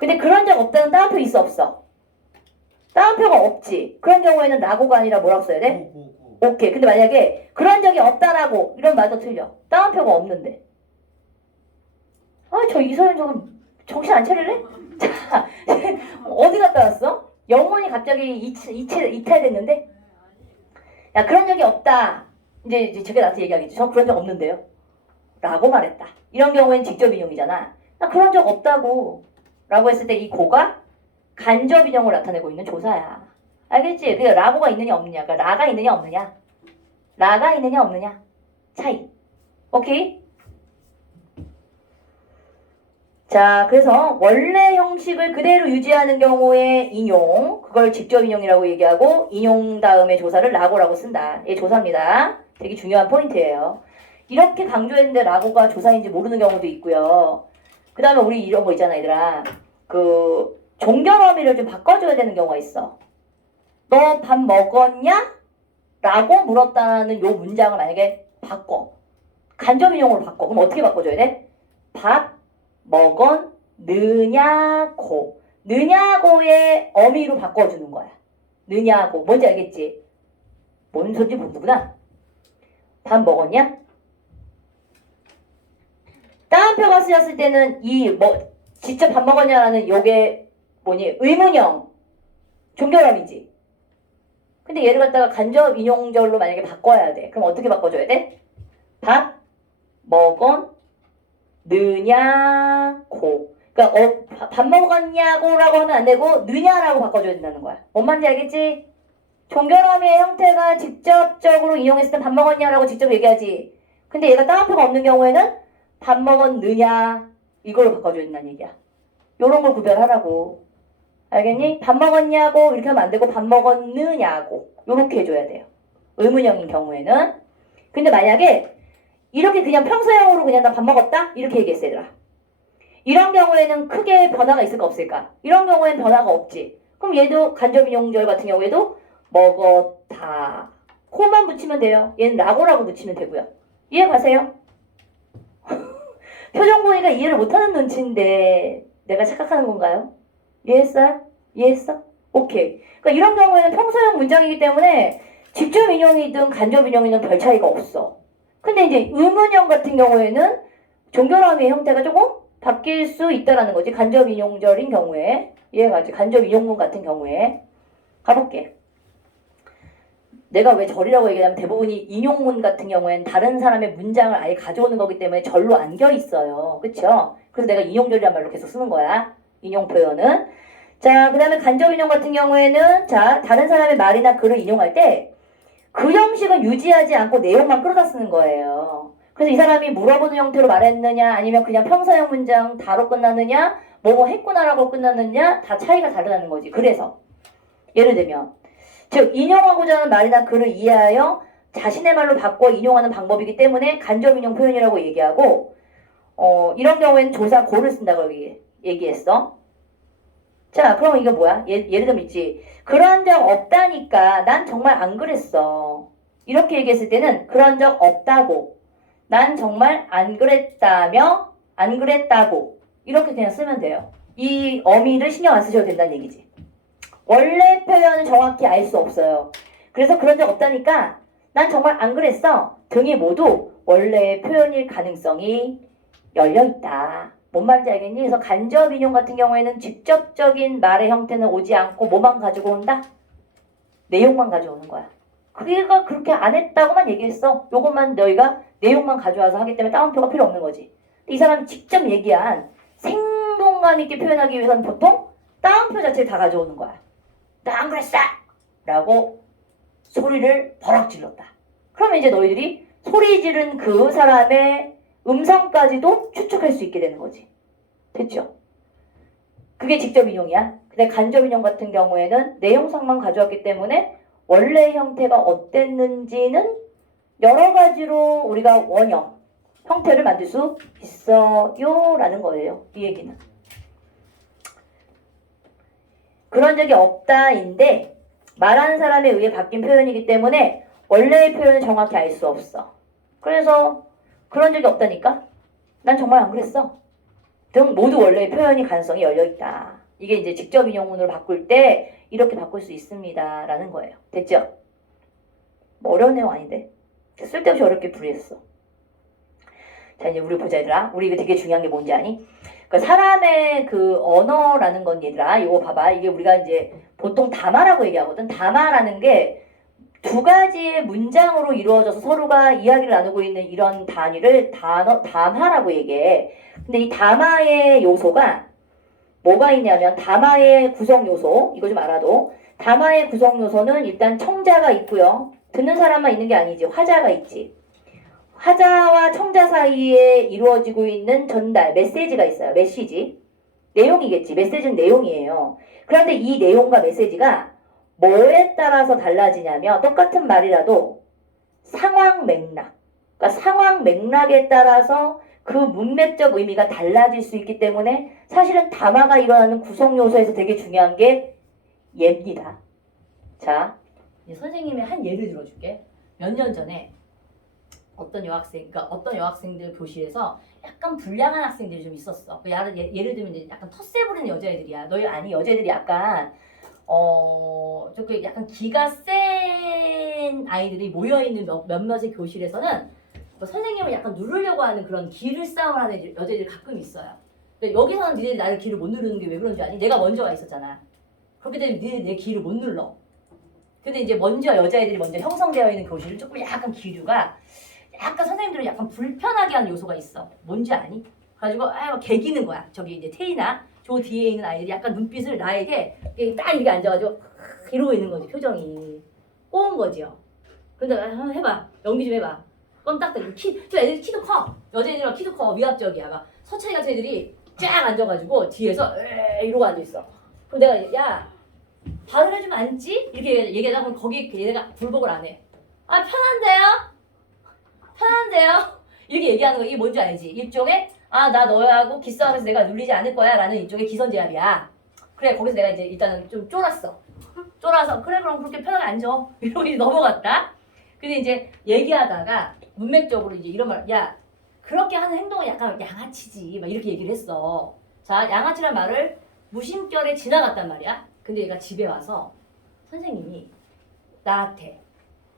근데 그런 적 없다는 따옴표 있어 없어? 따옴표가 없지. 그런 경우에는 라고가 아니라 뭐라고 써야 돼? 오케이. 근데 만약에 그런 적이 없다라고 이런 말도 틀려. 따옴표가 없는데. 아, 저 이소연 조금 정신 안 차릴래? 자, 어디 갔다 왔어? 영혼이 갑자기 이탈됐는데? 야, 그런 적이 없다. 이제 제가 나한테 얘기하겠지. 저 그런 적 없는데요. 라고 말했다. 이런 경우엔 직접 인용이잖아. 나 그런 적 없다고. 라고 했을 때 이 고가 간접 인용을 나타내고 있는 조사야. 알겠지? 그냥 라고가 있느냐 없느냐. 그러니까 라가 있느냐 없느냐. 라가 있느냐 없느냐. 차이. 오케이? 자, 그래서 원래 형식을 그대로 유지하는 경우에 인용, 그걸 직접 인용이라고 얘기하고 인용 다음에 조사를 라고라고 쓴다. 이게 조사입니다. 되게 중요한 포인트예요. 이렇게 강조했는데 라고가 조사인지 모르는 경우도 있고요. 그 다음에 우리 이런 거 있잖아, 얘들아. 그 종결 어미를 좀 바꿔줘야 되는 경우가 있어. 너 밥 먹었냐? 라고 물었다는 요 문장을 만약에 바꿔. 간접 인용으로 바꿔. 그럼 어떻게 바꿔줘야 돼? 밥 먹었느냐고. 느냐고의 어미로 바꿔주는 거야. 느냐고. 뭔지 알겠지? 뭔 소리인지 모르구나. 밥 먹었냐? 따옴표가 쓰였을 때는 직접 밥 먹었냐라는 요게 의문형 종결어미지. 근데 얘를 갖다가 간접 인용절로 만약에 바꿔야 돼. 그럼 어떻게 바꿔줘야 돼? 밥 먹었느냐고. 그러니까 밥 먹었냐고라고 하면 안 되고 느냐라고 바꿔줘야 된다는 거야. 뭔 말인지 알겠지? 종결어미의 형태가 직접적으로 인용했을 때 밥 먹었냐라고 직접 얘기하지. 근데 얘가 따옴표가 없는 경우에는 밥 먹었느냐 이걸로 바꿔줘야 된다는 얘기야. 요런 걸 구별하라고. 알겠니? 밥 먹었냐고 이렇게 하면 안 되고 밥 먹었느냐고 요렇게 해줘야 돼요. 의문형인 경우에는. 근데 만약에 이렇게 그냥 평소형으로 그냥 나 밥 먹었다? 이렇게 얘기했어 얘들아. 이런 경우에는 크게 변화가 있을까 없을까? 이런 경우에는 변화가 없지. 그럼 얘도 간접인용절 같은 경우에도 먹었다 코만 붙이면 돼요. 얘는 라고라고 붙이면 되고요. 이해 가세요? 표정 보니까 이해를 못하는 눈치인데 내가 착각하는 건가요? 이해했어요? 이해했어? 오케이. 그러니까 이런 경우에는 평소형 문장이기 때문에 직접 인용이든 간접 인용이든 별 차이가 없어. 근데 이제 의문형 같은 경우에는 종결어미의 형태가 조금 바뀔 수 있다라는 거지. 간접 인용절인 경우에. 이해가지? 간접 인용문 같은 경우에. 가볼게. 내가 왜 절이라고 얘기하면 대부분이 인용문 같은 경우엔 다른 사람의 문장을 아예 가져오는 거기 때문에 절로 안겨 있어요. 그쵸? 그래서 내가 인용절이란 말로 계속 쓰는 거야. 인용 표현은. 자, 그 다음에 간접 인용 같은 경우에는 자, 다른 사람의 말이나 글을 인용할 때 그 형식은 유지하지 않고 내용만 끌어다 쓰는 거예요. 그래서 이 사람이 물어보는 형태로 말했느냐 아니면 그냥 평서형 문장 다로 끝나느냐 뭐뭐 했구나라고 끝나느냐 다 차이가 다르다는 거지. 그래서 예를 들면 즉 인용하고자 하는 말이나 글을 이해하여 자신의 말로 바꿔 인용하는 방법이기 때문에 간접 인용 표현이라고 얘기하고 이런 경우에는 조사 고를 쓴다고 얘기했어. 자, 그럼 이거 뭐야? 예를 들면 있지. 그런 적 없다니까 난 정말 안 그랬어. 이렇게 얘기했을 때는 그런 적 없다고 난 정말 안 그랬다며 안 그랬다고 이렇게 그냥 쓰면 돼요. 이 어미를 신경 안 쓰셔도 된다는 얘기지. 원래 표현은 정확히 알 수 없어요. 그래서 그런 적 없다니까 난 정말 안 그랬어. 등이 모두 원래의 표현일 가능성이 열려있다. 뭔 말인지 알겠니? 그래서 간접 인용 같은 경우에는 직접적인 말의 형태는 오지 않고 뭐만 가지고 온다? 내용만 가져오는 거야. 그가 그렇게 안 했다고만 얘기했어. 요것만 너희가 내용만 가져와서 하기 때문에 따옴표가 필요 없는 거지. 이 사람이 직접 얘기한 생동감 있게 표현하기 위해서는 보통 따옴표 자체를 다 가져오는 거야. 나 안 그랬어! 라고 소리를 버럭 질렀다. 그러면 이제 너희들이 소리 지른 그 사람의 음성까지도 추측할 수 있게 되는 거지. 됐죠? 그게 직접 인용이야. 근데 간접 인용 같은 경우에는 내용상만 가져왔기 때문에 원래 형태가 어땠는지는 여러 가지로 우리가 원형, 형태를 만들 수 있어요 라는 거예요. 이 얘기는. 그런 적이 없다인데 말하는 사람에 의해 바뀐 표현이기 때문에 원래의 표현은 정확히 알 수 없어. 그래서 그런 적이 없다니까? 난 정말 안 그랬어. 등 모두 원래의 표현이 가능성이 열려있다. 이게 이제 직접 인용문으로 바꿀 때 이렇게 바꿀 수 있습니다. 라는 거예요. 됐죠? 뭐 어려운 내용 아닌데? 쓸데없이 어렵게 풀이했어. 자, 이제 우리 보자, 얘들아. 우리 이거 되게 중요한 게 뭔지 아니? 그 사람의 그 언어라는 건 얘들아, 이거 봐봐. 이게 우리가 이제 보통 담화라고 얘기하거든. 담화라는 게 두 가지의 문장으로 이루어져서 서로가 이야기를 나누고 있는 이런 단위를 담화라고 얘기해. 근데 이 담화의 요소가 뭐가 있냐면 담화의 구성 요소, 이거 좀 알아도. 담화의 구성 요소는 일단 청자가 있고요. 듣는 사람만 있는 게 아니지. 화자가 있지. 화자와 청자 사이에 이루어지고 있는 전달, 메시지가 있어요. 메시지. 내용이겠지. 메시지는 내용이에요. 그런데 이 내용과 메시지가 뭐에 따라서 달라지냐면 똑같은 말이라도 상황 맥락. 그러니까 상황 맥락에 따라서 그 문맥적 의미가 달라질 수 있기 때문에 사실은 담화가 일어나는 구성 요소에서 되게 중요한 게 예입니다. 자, 선생님이 한 예를 들어줄게. 몇 년 전에 어떤 여학생들 교실에서 약간 불량한 학생들이 좀 있었어. 예를 들면 이제 약간 텃세 부리는 여자애들이야. 너희 아니 여자애들이 약간 조금 약간 기가 센 아이들이 모여있는 몇몇의 교실에서는 뭐 선생님을 약간 누르려고 하는 그런 기를 싸움을 하는 여자애들이 가끔 있어요. 근데 여기서는 니네들이 나를 기를 못 누르는 게 왜 그런지 아니? 내가 먼저 와 있었잖아. 그렇게 되면 니네들이 내 기를 못 눌러. 근데 이제 먼저 여자애들이 먼저 형성되어 있는 교실은 조금 약간 기류가 약간 선생님들은 약간 불편하게 하는 요소가 있어. 뭔지 아니? 가지고 개기는 거야. 저기 이제 태이나 저 뒤에 있는 아이들이 약간 눈빛을 나에게 딱 이렇게 앉아가지고 이러고 있는 거지. 표정이 꼬운 거지요. 근데 한번 해봐. 연기 좀 해봐. 껌딱딱 저 애들 키도 커. 여자애들은 키도 커. 위압적이야. 막 서천이 같은 애들이 쫙 앉아가지고 뒤에서 이러고 앉아있어. 그럼 내가 야 발음해 주면 앉지? 이렇게 얘기하다 보면 거기 얘네가 불복을 안 해. 아 편한데요? 편한데요? 이렇게 얘기하는 거 이게 뭔지 알지? 일종의 나 너하고 기싸움에서 내가 눌리지 않을 거야 라는 일종의 기선제압이야. 그래 거기서 내가 이제 일단은 좀 쫄았어. 쫄아서 그래 그럼 그렇게 편하게 앉아. 이러고 이제 넘어갔다. 근데 이제 얘기하다가 문맥적으로 이제 이런 말, 야 그렇게 하는 행동은 약간 양아치지 막 이렇게 얘기를 했어. 자 양아치란 말을 무심결에 지나갔단 말이야. 근데 얘가 집에 와서 선생님이 나한테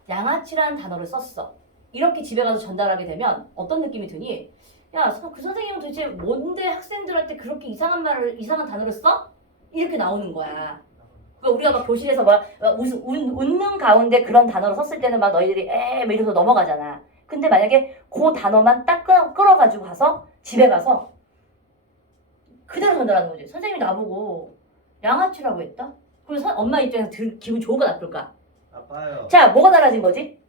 양아치라는 단어를 썼어. 이렇게 집에 가서 전달하게 되면 어떤 느낌이 드니? 야, 그 선생님은 도대체 뭔데 학생들한테 그렇게 이상한 단어를 써? 이렇게 나오는 거야. 그러니까 우리가 막 교실에서 막 웃는 가운데 그런 단어를 썼을 때는 막 너희들이 막 이러면서 넘어가잖아. 근데 만약에 그 단어만 딱 끌어가지고 가서 집에 가서 그대로 전달하는 거지. 선생님이 나보고 양아치라고 했다? 그럼 엄마 입장에서 기분 좋을까 나쁠까? 아파요. 자, 뭐가 달라진 거지?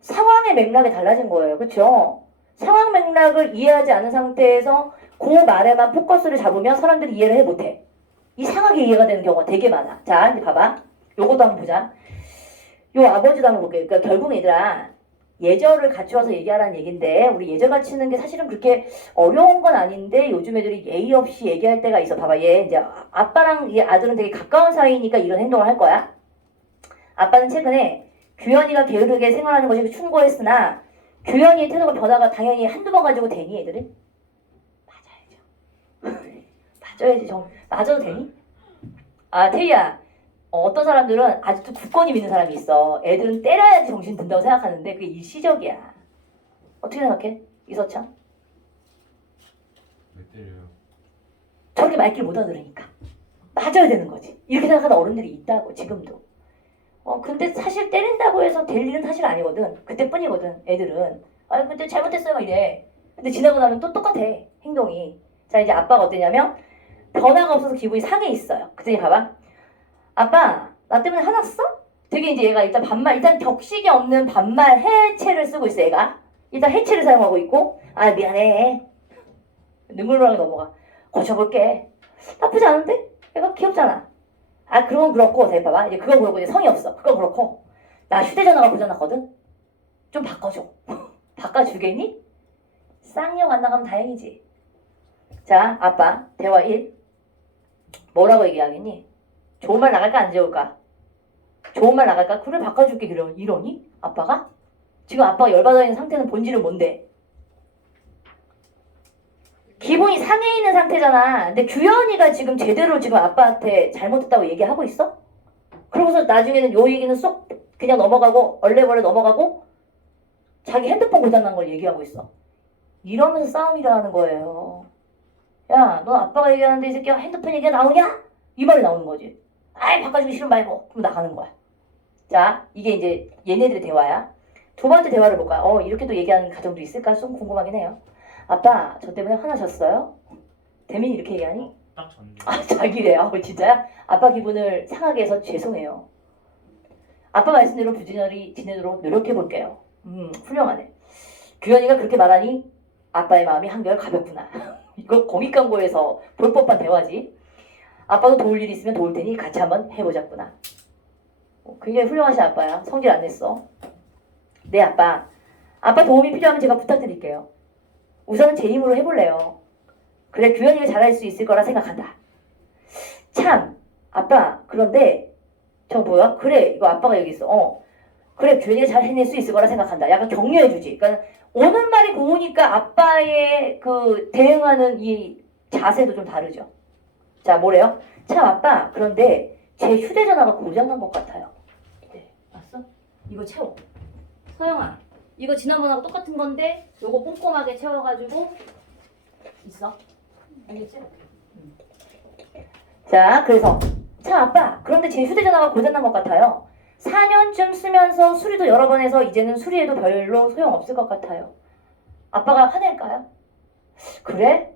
상황의 맥락이 달라진 거예요. 그렇죠? 상황 맥락을 이해하지 않은 상태에서 그 말에만 포커스를 잡으면 사람들이 이해를 못해. 이 상황이 이해가 되는 경우가 되게 많아. 자, 이제 봐봐. 요것도 한번 보자. 요 아버지도 한번 볼게요. 그러니까 결국 얘들아 예절을 갖추어서 얘기하라는 얘긴데 우리 예절 갖추는 게 사실은 그렇게 어려운 건 아닌데 요즘 애들이 예의 없이 얘기할 때가 있어. 봐봐. 얘 이제 아빠랑 이 아들은 되게 가까운 사이니까 이런 행동을 할 거야. 아빠는 최근에 규현이가 게으르게 생활하는 것이 충고했으나 규현이의 태도가 변화가 당연히 한두 번 가지고 되니 애들은? 맞아야죠. 맞아야지. 맞아도 되니? 태희야. 어떤 사람들은 아직도 굳건히 믿는 사람이 있어. 애들은 때려야지 정신 든다고 생각하는데 그게 일시적이야. 어떻게 생각해? 이서창? 왜 때려요? 저렇게 말귀를 못 알아들으니까. 맞아야 되는 거지. 이렇게 생각하는 어른들이 있다고 지금도. 근데 사실 때린다고 해서 될 일은 사실 아니거든. 그때뿐이거든. 애들은. 그때 잘못했어요 막 이래. 근데 지나고 나면 또 똑같아. 행동이. 자 이제 아빠가 어땠냐면 변화가 없어서 기분이 상해 있어요. 그랬더니 봐봐. 아빠 나 때문에 화났어? 되게 이제 얘가 일단 격식이 없는 반말 해체를 쓰고 있어 얘가. 일단 해체를 사용하고 있고 미안해. 눈물로 하게 넘어가. 고쳐볼게. 나쁘지 않은데? 얘가 귀엽잖아. 그건 그렇고, 봐봐. 이제 그건 그렇고, 이제 성의 없어. 그건 그렇고. 나 휴대전화가 고장났거든? 좀 바꿔줘. 바꿔주겠니? 쌍욕 안 나가면 다행이지. 자, 아빠, 대화 1. 뭐라고 얘기하겠니? 좋은 말 나갈까, 안 좋을까? 좋은 말 나갈까? 그래, 바꿔줄게. 이러니? 아빠가? 지금 아빠가 열받아 있는 상태는 본질은 뭔데? 기본이 상해 있는 상태잖아. 근데 규현이가 지금 제대로 지금 아빠한테 잘못했다고 얘기하고 있어? 그러고서 나중에는 요 얘기는 쏙 그냥 넘어가고 얼레벌레 넘어가고 자기 핸드폰 고장난 걸 얘기하고 있어. 이러면서 싸움이 일어나는 거예요. 야, 너 아빠가 얘기하는데 이 새끼가 핸드폰 얘기가 나오냐? 이 말이 나오는 거지. 아이, 바꿔주기 싫으면 말고. 그럼 나가는 거야. 자, 이게 이제 얘네들의 대화야. 두 번째 대화를 볼까요? 이렇게도 얘기하는 가정도 있을까? 좀 궁금하긴 해요. 아빠, 저 때문에 화나셨어요? 대민이 이렇게 얘기하니? 딱 전데. 아, 자기래요. 진짜야? 아빠 기분을 상하게 해서 죄송해요. 아빠 말씀대로 부지런히 지내도록 노력해볼게요. 훌륭하네. 규현이가 그렇게 말하니 아빠의 마음이 한결 가볍구나. 이거 공익 광고에서 볼 법한 대화지. 아빠도 도울 일 있으면 도울 테니 같이 한번 해보자꾸나. 굉장히 훌륭하신 아빠야. 성질 안 냈어. 네, 아빠. 아빠 도움이 필요하면 제가 부탁드릴게요. 우선은 제 힘으로 해볼래요. 그래, 규현이가 잘할 수 있을 거라 생각한다. 참, 아빠, 그런데 저 뭐야? 그래, 이거 아빠가 얘기했어. 그래, 규현이가 잘 해낼 수 있을 거라 생각한다. 약간 격려해주지. 그러니까 오는 말이 고우니까 아빠의 그 대응하는 이 자세도 좀 다르죠. 자, 뭐래요? 참, 아빠, 그런데 제 휴대전화가 고장난 것 같아요. 네, 봤어? 이거 채워. 서영아, 이거 지난번하고 똑같은 건데 요거 꼼꼼하게 채워가지고 있어. 알겠지? 자, 그래서 참 아빠, 그런데 제 휴대전화가 고장난 것 같아요. 4년쯤 쓰면서 수리도 여러 번 해서 이제는 수리해도 별로 소용없을 것 같아요. 아빠가 화낼까요? 그래?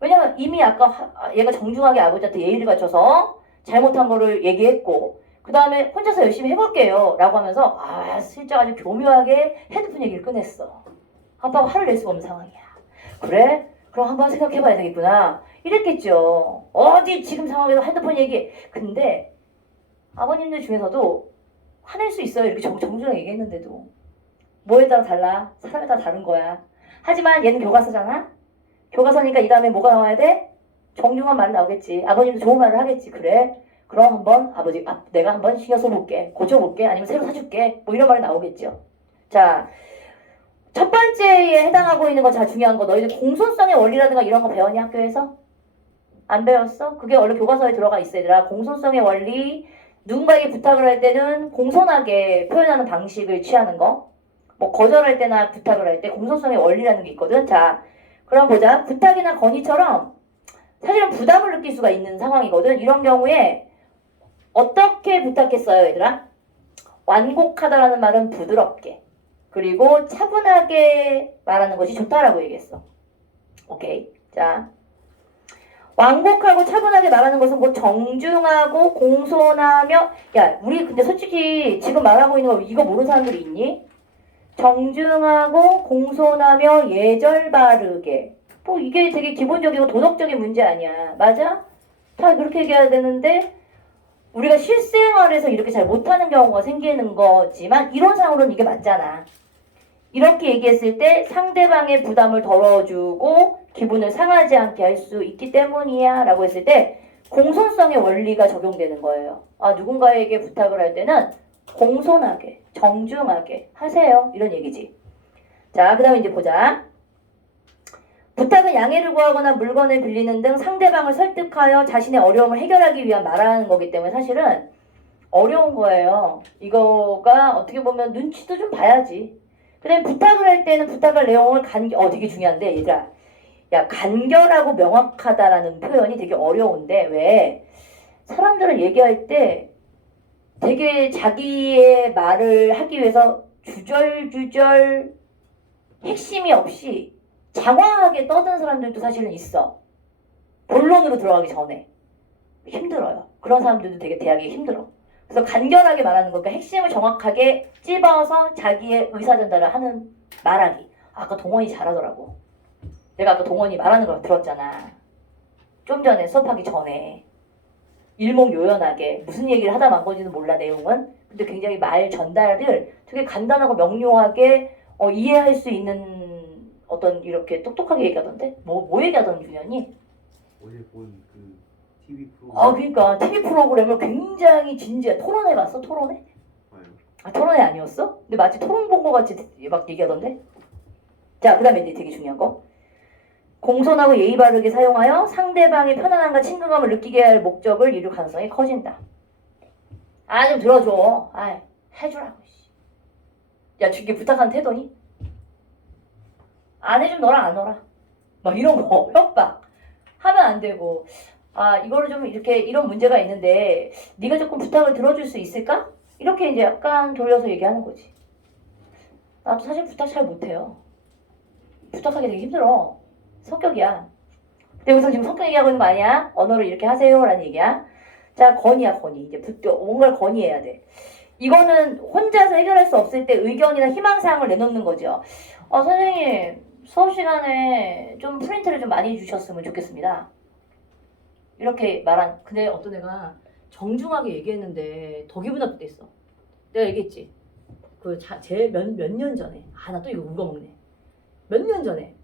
왜냐면 이미 아까 얘가 정중하게 아버지한테 예의를 갖춰서 잘못한 거를 얘기했고 그 다음에 혼자서 열심히 해볼게요 라고 하면서 슬쩍 아주 교묘하게 핸드폰 얘기를 꺼냈어. 아빠가 화를 낼 수가 없는 상황이야. 그래? 그럼 한번 생각해봐야 되겠구나 이랬겠죠. 어디 지금 상황에서 핸드폰 얘기. 근데 아버님들 중에서도 화낼 수 있어요. 이렇게 정중하게 얘기했는데도 뭐에 따라 달라. 사람에 따라 다른 거야. 하지만 얘는 교과서잖아. 교과서니까 이 다음에 뭐가 나와야 돼? 정중한 말 나오겠지. 아버님도 좋은 말을 하겠지. 그래? 그럼 한번 내가 한번 신경 써볼게. 고쳐볼게. 아니면 새로 사줄게. 뭐 이런 말이 나오겠죠. 자, 첫 번째에 해당하고 있는 거 자 중요한 거 너희들 공손성의 원리라든가 이런 거 배웠니 학교에서? 안 배웠어? 그게 원래 교과서에 들어가 있어 얘들아. 공손성의 원리. 누군가에게 부탁을 할 때는 공손하게 표현하는 방식을 취하는 거. 뭐 거절할 때나 부탁을 할 때 공손성의 원리라는 게 있거든. 자, 그럼 보자. 부탁이나 건의처럼 사실은 부담을 느낄 수가 있는 상황이거든. 이런 경우에 어떻게 부탁했어요, 얘들아? 완곡하다라는 말은 부드럽게. 그리고 차분하게 말하는 것이 좋다라고 얘기했어. 오케이. 자, 완곡하고 차분하게 말하는 것은 뭐 정중하고 공손하며 야, 우리 근데 솔직히 지금 말하고 있는 거 이거 모르는 사람들이 있니? 정중하고 공손하며 예절 바르게. 뭐 이게 되게 기본적이고 도덕적인 문제 아니야. 맞아? 다 그렇게 얘기해야 되는데 우리가 실생활에서 이렇게 잘 못하는 경우가 생기는 거지만 이론상으로는 이게 맞잖아. 이렇게 얘기했을 때 상대방의 부담을 덜어주고 기분을 상하지 않게 할 수 있기 때문이야 라고 했을 때 공손성의 원리가 적용되는 거예요. 누군가에게 부탁을 할 때는 공손하게 정중하게 하세요 이런 얘기지. 자, 그 다음에 이제 보자. 부탁은 양해를 구하거나 물건을 빌리는 등 상대방을 설득하여 자신의 어려움을 해결하기 위한 말하는 거기 때문에 사실은 어려운 거예요. 이거가 어떻게 보면 눈치도 좀 봐야지. 그 다음에 부탁을 할 때는 부탁할 내용을 되게 중요한데 얘들아, 야, 간결하고 명확하다라는 표현이 되게 어려운데 왜? 사람들은 얘기할 때 되게 자기의 말을 하기 위해서 주절주절 핵심이 없이 장황하게 떠드는 사람들도 사실은 있어. 본론으로 들어가기 전에. 힘들어요. 그런 사람들도 되게 대하기 힘들어. 그래서 간결하게 말하는 거니까 핵심을 정확하게 찝어서 자기의 의사전달을 하는 말하기. 아까 동원이 잘하더라고. 내가 아까 동원이 말하는 걸 들었잖아. 좀 전에 수업하기 전에. 일목요연하게 무슨 얘기를 하다 만 건지는 몰라 내용은. 근데 굉장히 말 전달을 되게 간단하고 명료하게 이해할 수 있는 어떤 이렇게 똑똑하게 얘기하던데? 뭐 얘기하던 준현이? 어제 본 그 TV 프로그램. 그러니까 TV 프로그램을 굉장히 진지해. 토론회 봤어? 토론회? 토론회 아니었어? 근데 마치 토론 본 거 같이 막 얘기하던데? 자, 그 다음에 이제 되게 중요한 거. 공손하고 예의 바르게 사용하여 상대방의 편안함과 친근감을 느끼게 할 목적을 이룰 가능성이 커진다. 아, 좀 들어줘. 아, 해주라고. 야, 이게 부탁하는 태도니? 안 해주면 너랑 안 놀아. 막 이런 거 협박 하면 안 되고, 아, 이거를 좀 이렇게 이런 문제가 있는데 네가 조금 부탁을 들어줄 수 있을까? 이렇게 이제 약간 돌려서 얘기하는 거지. 나도 사실 부탁 잘 못해요. 부탁하기 되게 힘들어. 성격이야. 근데 여기서 지금 성격 얘기하고 있는 거 아니야? 언어를 이렇게 하세요라는 얘기야. 자, 건의야, 건의. 이제 뭔가를 건의해야 돼. 이거는 혼자서 해결할 수 없을 때 의견이나 희망사항을 내놓는 거죠. 선생님, 수업 시간에 좀 프린트를 좀 많이 주셨으면 좋겠습니다. 이렇게 말한, 근데 어떤 애가 정중하게 얘기했는데 더 기분 나쁠 때 있어. 내가 얘기했지. 몇 년 전에. 아, 나 또 이거 울어먹네. 몇 년 전에.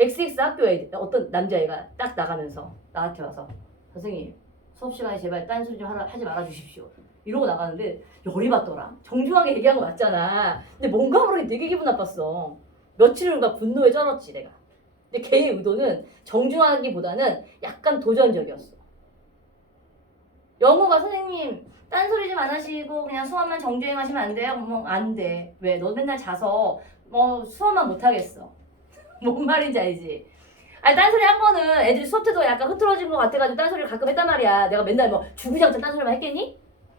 XX 학교에 어떤 남자애가 딱 나가면서 나한테 와서 선생님, 수업 시간에 제발 딴소리 좀 하지 말아 주십시오. 이러고 나가는데 열이 받더라. 정중하게 얘기한 거 맞잖아. 근데 뭔가 모르게 되게 기분 나빴어. 며칠인가 분노에 쩔었지 내가. 근데 걔의 의도는 정중하기보다는 약간 도전적이었어. 영호가 선생님 딴소리 좀 안 하시고 그냥 수업만 정주행하시면 안 돼요? 안 돼. 왜? 너 맨날 자서 수업만 못 하겠어. 뭔 말인지 알지? 아니 딴소리 한 거는 애들이 수업 때도 약간 흐트러진 것 같아가지고 딴소리를 가끔 했단 말이야. 내가 맨날 주구장창 딴소리만 했겠니?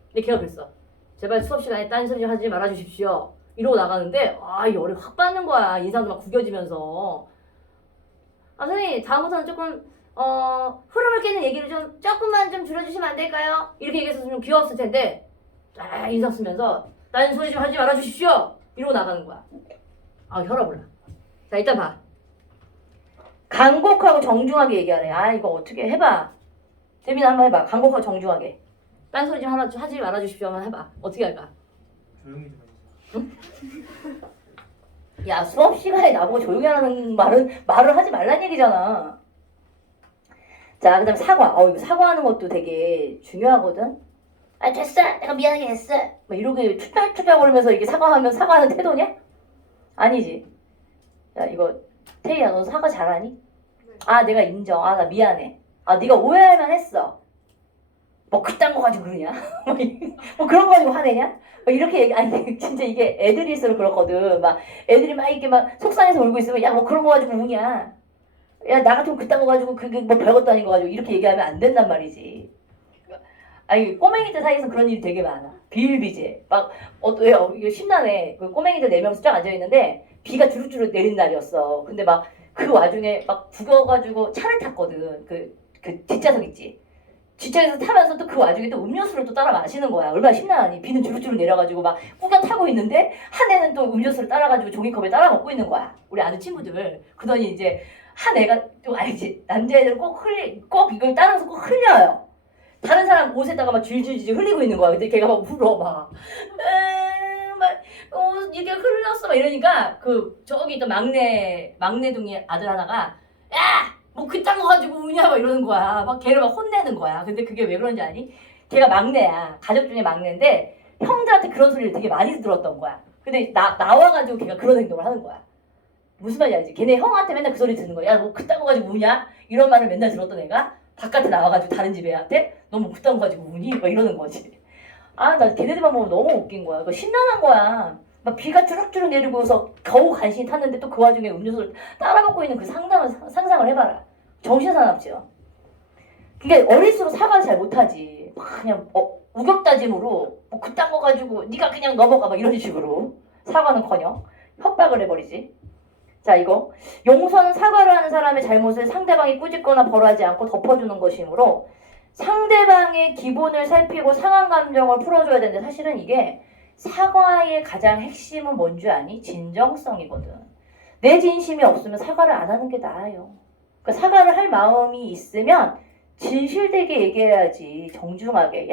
근데 걔가 그랬어. 제발 수업 시간에 딴소리 좀 하지 말아주십시오. 이러고 나가는데 열이 확 받는 거야. 인상도 막 구겨지면서. 아 선생님 다음부터는 조금 흐름을 깨는 얘기를 좀 조금만 좀 줄여주시면 안 될까요? 이렇게 얘기해서 좀 귀여웠을 텐데 인상 쓰면서 딴소리 좀 하지 말아주십시오. 이러고 나가는 거야. 혈압 올라. 자 일단 봐. 간곡하고 정중하게 얘기하래. 이거 어떻게 해봐. 대민아 한번 해봐. 간곡하고 정중하게. 딴소리 좀 하지 말아주십시오. 한번 해봐. 어떻게 할까? 조용히 좀 해주세요. 응? 야 수업 시간에 나보고 조용히 하라는 말을 하지 말란 얘기잖아. 자 그다음 사과. 이거 사과하는 것도 되게 중요하거든. 됐어. 내가 미안하게 했어. 막 이렇게 투덜투덜거리면서 이게 사과하면 사과하는 태도냐? 아니지. 야 이거 태희야 너 사과 잘하니? 내가 인정. 나 미안해. 네가 오해할만 했어. 그딴 거 가지고 그러냐? 그런 거 가지고 화내냐? 이렇게 얘기, 진짜 이게 애들일수록 그렇거든. 애들이 막 이렇게 막 속상해서 울고 있으면, 그런 거 가지고 우냐? 야, 나 같으면 그딴 거 가지고, 그게 별것도 아닌 거 가지고 이렇게 얘기하면 안 된단 말이지. 꼬맹이들 사이에서 그런 일이 되게 많아. 비일비재. 왜요? 이거 심란해. 그 꼬맹이들 4명씩 쫙 앉아있는데, 비가 주룩주룩 내린 날이었어. 근데 그 와중에 북어가지고 차를 탔거든. 그 뒷좌석 있지. 뒷차에서 타면서 또 그 와중에 또 음료수를 또 따라 마시는 거야. 얼마나 심란하니. 비는 주룩주룩 내려가지고 꾸겨 타고 있는데 한 애는 또 음료수를 따라가지고 종이컵에 따라 먹고 있는 거야. 우리 아는 친구들. 그러더니 이제 한 애가 또 알지. 남자애들은 꼭 이걸 따라서 꼭 흘려요. 다른 사람 옷에다가 줄줄줄 흘리고 있는 거야. 근데 걔가 울어 이게 흘렀어 이러니까 저기 있던 막내둥이 아들 하나가 야! 그딴 거 가지고 우냐 이러는 거야. 걔를 혼내는 거야. 근데 그게 왜 그런지 아니? 걔가 막내야. 가족 중에 막내인데 형들한테 그런 소리를 되게 많이 들었던 거야. 근데 나와가지고 걔가 그런 행동을 하는 거야. 무슨 말인지 알지? 걔네 형한테 맨날 그 소리 듣는 거야. 야, 그딴 거 가지고 우냐? 이런 말을 맨날 들었던 애가 바깥에 나와가지고 다른 집 애한테 너 그딴 거 가지고 우니? 이러는 거지. 나 걔네들만 보면 너무 웃긴 거야. 심란한 거야. 비가 주룩주룩 내리고서 겨우 간신히 탔는데 또 그 와중에 음료수를 따라 먹고 있는 그 상상을 해봐라. 정신사납죠. 그게 어릴수록 사과를 잘 못하지. 그냥 우격다짐으로 그딴 거 가지고 네가 그냥 넘어가 이런 식으로 사과는커녕 협박을 해버리지. 자 이거 용서는 사과를 하는 사람의 잘못을 상대방이 꾸짖거나 벌하지 않고 덮어주는 것이므로 상대방의 기본을 살피고 상한 감정을 풀어줘야 되는데 사실은 이게 사과의 가장 핵심은 뭔지 아니? 진정성이거든. 내 진심이 없으면 사과를 안 하는 게 나아요. 그러니까 사과를 할 마음이 있으면 진실되게 얘기해야지. 정중하게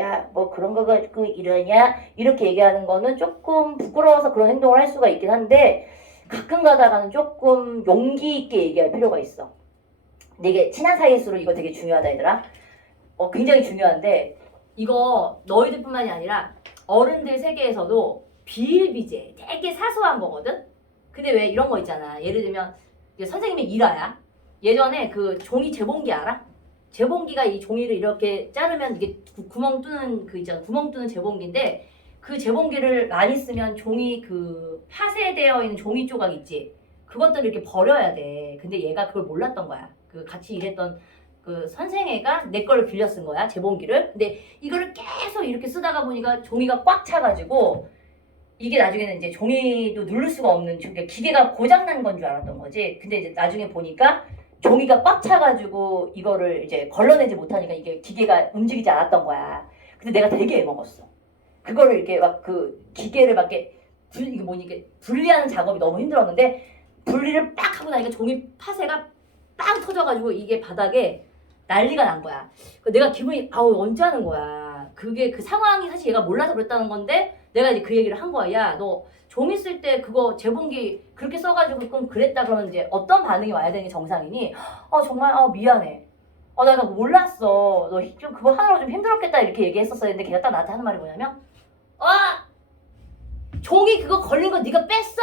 그런 거 가지고 이러냐 이렇게 얘기하는 거는 조금 부끄러워서 그런 행동을 할 수가 있긴 한데 가끔 가다가는 조금 용기 있게 얘기할 필요가 있어. 근데 이게 친한 사이일수록 이거 되게 중요하다 얘들아. 굉장히 중요한데 이거 너희들뿐만이 아니라 어른들 세계에서도 비일비재 되게 사소한 거거든. 근데 왜 이런 거 있잖아. 예를 들면 선생님이 일화야. 예전에 그 종이 재봉기 알아? 재봉기가 이 종이를 이렇게 자르면 이게 구멍 뚫는 그 있잖아. 구멍 뚫는 재봉기인데 그 재봉기를 많이 쓰면 종이 그 파쇄되어 있는 종이 조각 있지. 그것들을 이렇게 버려야 돼. 근데 얘가 그걸 몰랐던 거야. 그 같이 일했던 그 선생애가 내 거를 빌려 쓴 거야. 재봉기를. 근데 이거를 계속 이렇게 쓰다가 보니까 종이가 꽉 차가지고 이게 나중에는 이제 종이도 누를 수가 없는 기계가 고장난 건 줄 알았던 거지. 근데 이제 나중에 보니까 종이가 꽉 차가지고 이거를 이제 걸러내지 못하니까 이게 기계가 움직이지 않았던 거야. 근데 내가 되게 애먹었어. 그거를 이렇게 막 그 기계를 막 이렇게 이게 뭐니 이게 분리하는 작업이 너무 힘들었는데 분리를 빡 하고 나니까 종이 파쇄가 빵 터져가지고 이게 바닥에 난리가 난 거야. 내가 기분이 아우 언제 하는 거야. 그게 그 상황이 사실 얘가 몰라서 그랬다는 건데 내가 이제 그 얘기를 한 거야. 야, 너 종이 쓸 때 그거 재봉기 그렇게 써가지고 그럼 그랬다 그러면 이제 어떤 반응이 와야 되는 게 정상이니? 정말 미안해. 내가 몰랐어. 너 좀 그거 하느라 좀 힘들었겠다 이렇게 얘기했었어야 했는데 걔가 딱 나한테 하는 말이 뭐냐면 종이 그거 걸린 거 네가 뺐어?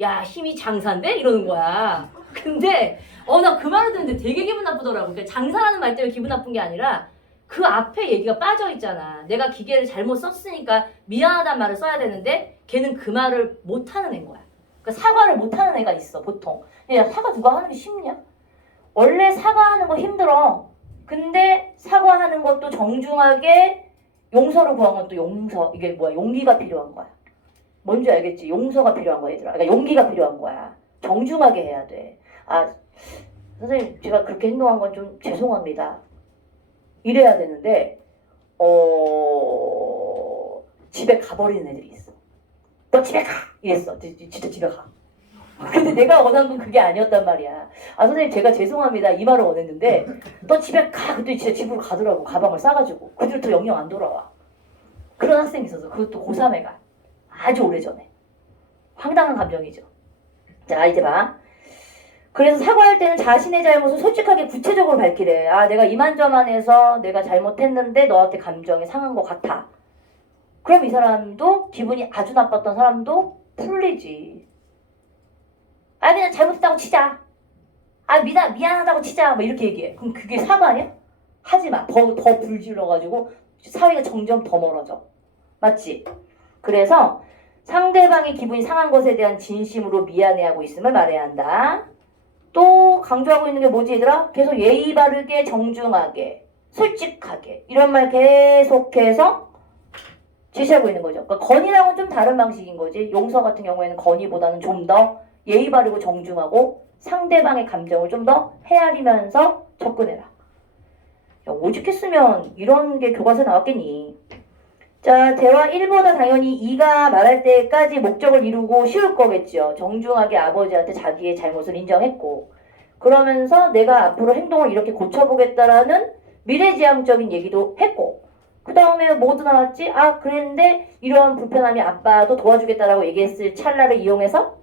야 힘이 장사인데? 이러는 거야. 근데 나 그 말을 듣는데 되게 기분 나쁘더라고. 그러니까 장사라는 말 때문에 기분 나쁜 게 아니라 그 앞에 얘기가 빠져 있잖아. 내가 기계를 잘못 썼으니까 미안하단 말을 써야 되는데 걔는 그 말을 못하는 애인 거야. 그러니까 사과를 못하는 애가 있어 보통. 야 사과 누가 하는 게 쉽냐? 원래 사과하는 거 힘들어. 근데 사과하는 것도 정중하게 용서를 구한 건 또 이게 뭐야 용기가 필요한 거야. 뭔지 알겠지? 용서가 필요한 거야 얘들아. 그러니까 용기가 필요한 거야. 정중하게 해야 돼. 선생님 제가 그렇게 행동한 건 좀 죄송합니다. 이래야 되는데 집에 가버리는 애들이 있어. 너 집에 가! 이랬어. 진짜 집에 가. 근데 내가 원한 건 그게 아니었단 말이야. 선생님 제가 죄송합니다 이 말을 원했는데 너 집에 가! 그때 진짜 집으로 가더라고. 가방을 싸가지고. 그 뒤부터 영영 안 돌아와. 그런 학생이 있었어. 그것도 고3 애가. 아주 오래전에. 황당한 감정이죠. 자 이제 봐. 그래서 사과할 때는 자신의 잘못을 솔직하게 구체적으로 밝히래. 내가 이만저만해서 내가 잘못했는데 너한테 감정이 상한 것 같아. 그럼 이 사람도 기분이 아주 나빴던 사람도 풀리지. 그냥 잘못했다고 치자. 미안하다고 치자. 뭐 이렇게 얘기해. 그럼 그게 사과냐? 하지마. 더 불질러가지고 사회가 점점 더 멀어져. 맞지? 그래서 상대방의 기분이 상한 것에 대한 진심으로 미안해하고 있음을 말해야 한다. 또 강조하고 있는 게 뭐지 얘들아? 계속 예의 바르게 정중하게 솔직하게 이런 말 계속해서 제시하고 있는 거죠. 그러니까 건의랑은 좀 다른 방식인 거지. 용서 같은 경우에는 건의보다는 좀 더 예의 바르고 정중하고 상대방의 감정을 좀 더 헤아리면서 접근해라. 야, 오죽했으면 이런 게 교과서에 나왔겠니? 자, 대화 1보다 당연히 2가 말할 때까지 목적을 이루고 쉬울 거겠죠. 정중하게 아버지한테 자기의 잘못을 인정했고 그러면서 내가 앞으로 행동을 이렇게 고쳐보겠다라는 미래지향적인 얘기도 했고 그 다음에 뭐도 나왔지? 그랬는데 이런 불편함이 아빠도 도와주겠다라고 얘기했을 찰나를 이용해서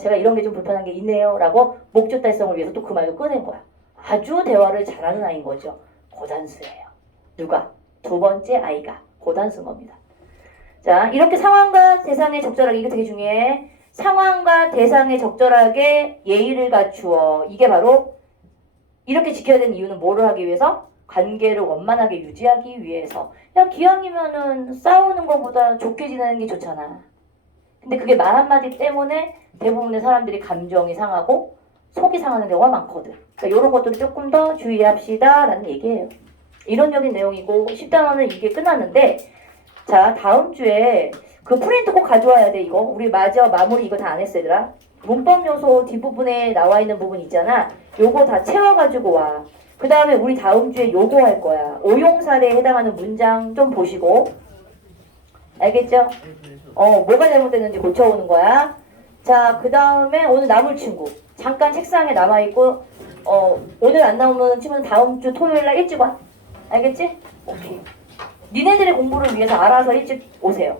제가 이런 게 좀 불편한 게 있네요 라고 목적 달성을 위해서 또 그 말도 꺼낸 거야. 아주 대화를 잘하는 아이인 거죠. 고단수예요. 누가? 두 번째 아이가 고단수인 겁니다. 자, 이렇게 상황과 대상에 적절하게, 이게 되게 중요해. 상황과 대상에 적절하게 예의를 갖추어. 이게 바로 이렇게 지켜야 되는 이유는 뭐를 하기 위해서? 관계를 원만하게 유지하기 위해서. 야, 기왕이면은 싸우는 것보다 좋게 지내는 게 좋잖아. 근데 그게 말 한마디 때문에 대부분의 사람들이 감정이 상하고 속이 상하는 경우가 많거든. 그러니까 이런 것들을 조금 더 주의합시다 라는 얘기예요. 이론적인 내용이고 10단원은 이게 끝났는데 자 다음 주에 그 프린트 꼭 가져와야 돼. 이거 우리 마무리 이거 다 안 했어 얘들아. 문법 요소 뒷부분에 나와 있는 부분 있잖아. 요거 다 채워가지고 와. 그 다음에 우리 다음 주에 요거 할 거야. 오용사례에 해당하는 문장 좀 보시고 알겠죠? 뭐가 잘못됐는지 고쳐오는 거야. 자, 그 다음에 오늘 남을 친구 잠깐 책상에 남아있고 오늘 안 나오는 친구는 다음 주 토요일날 일찍 와. 알겠지? 오케이. 니네들의 공부를 위해서 알아서 일찍 오세요.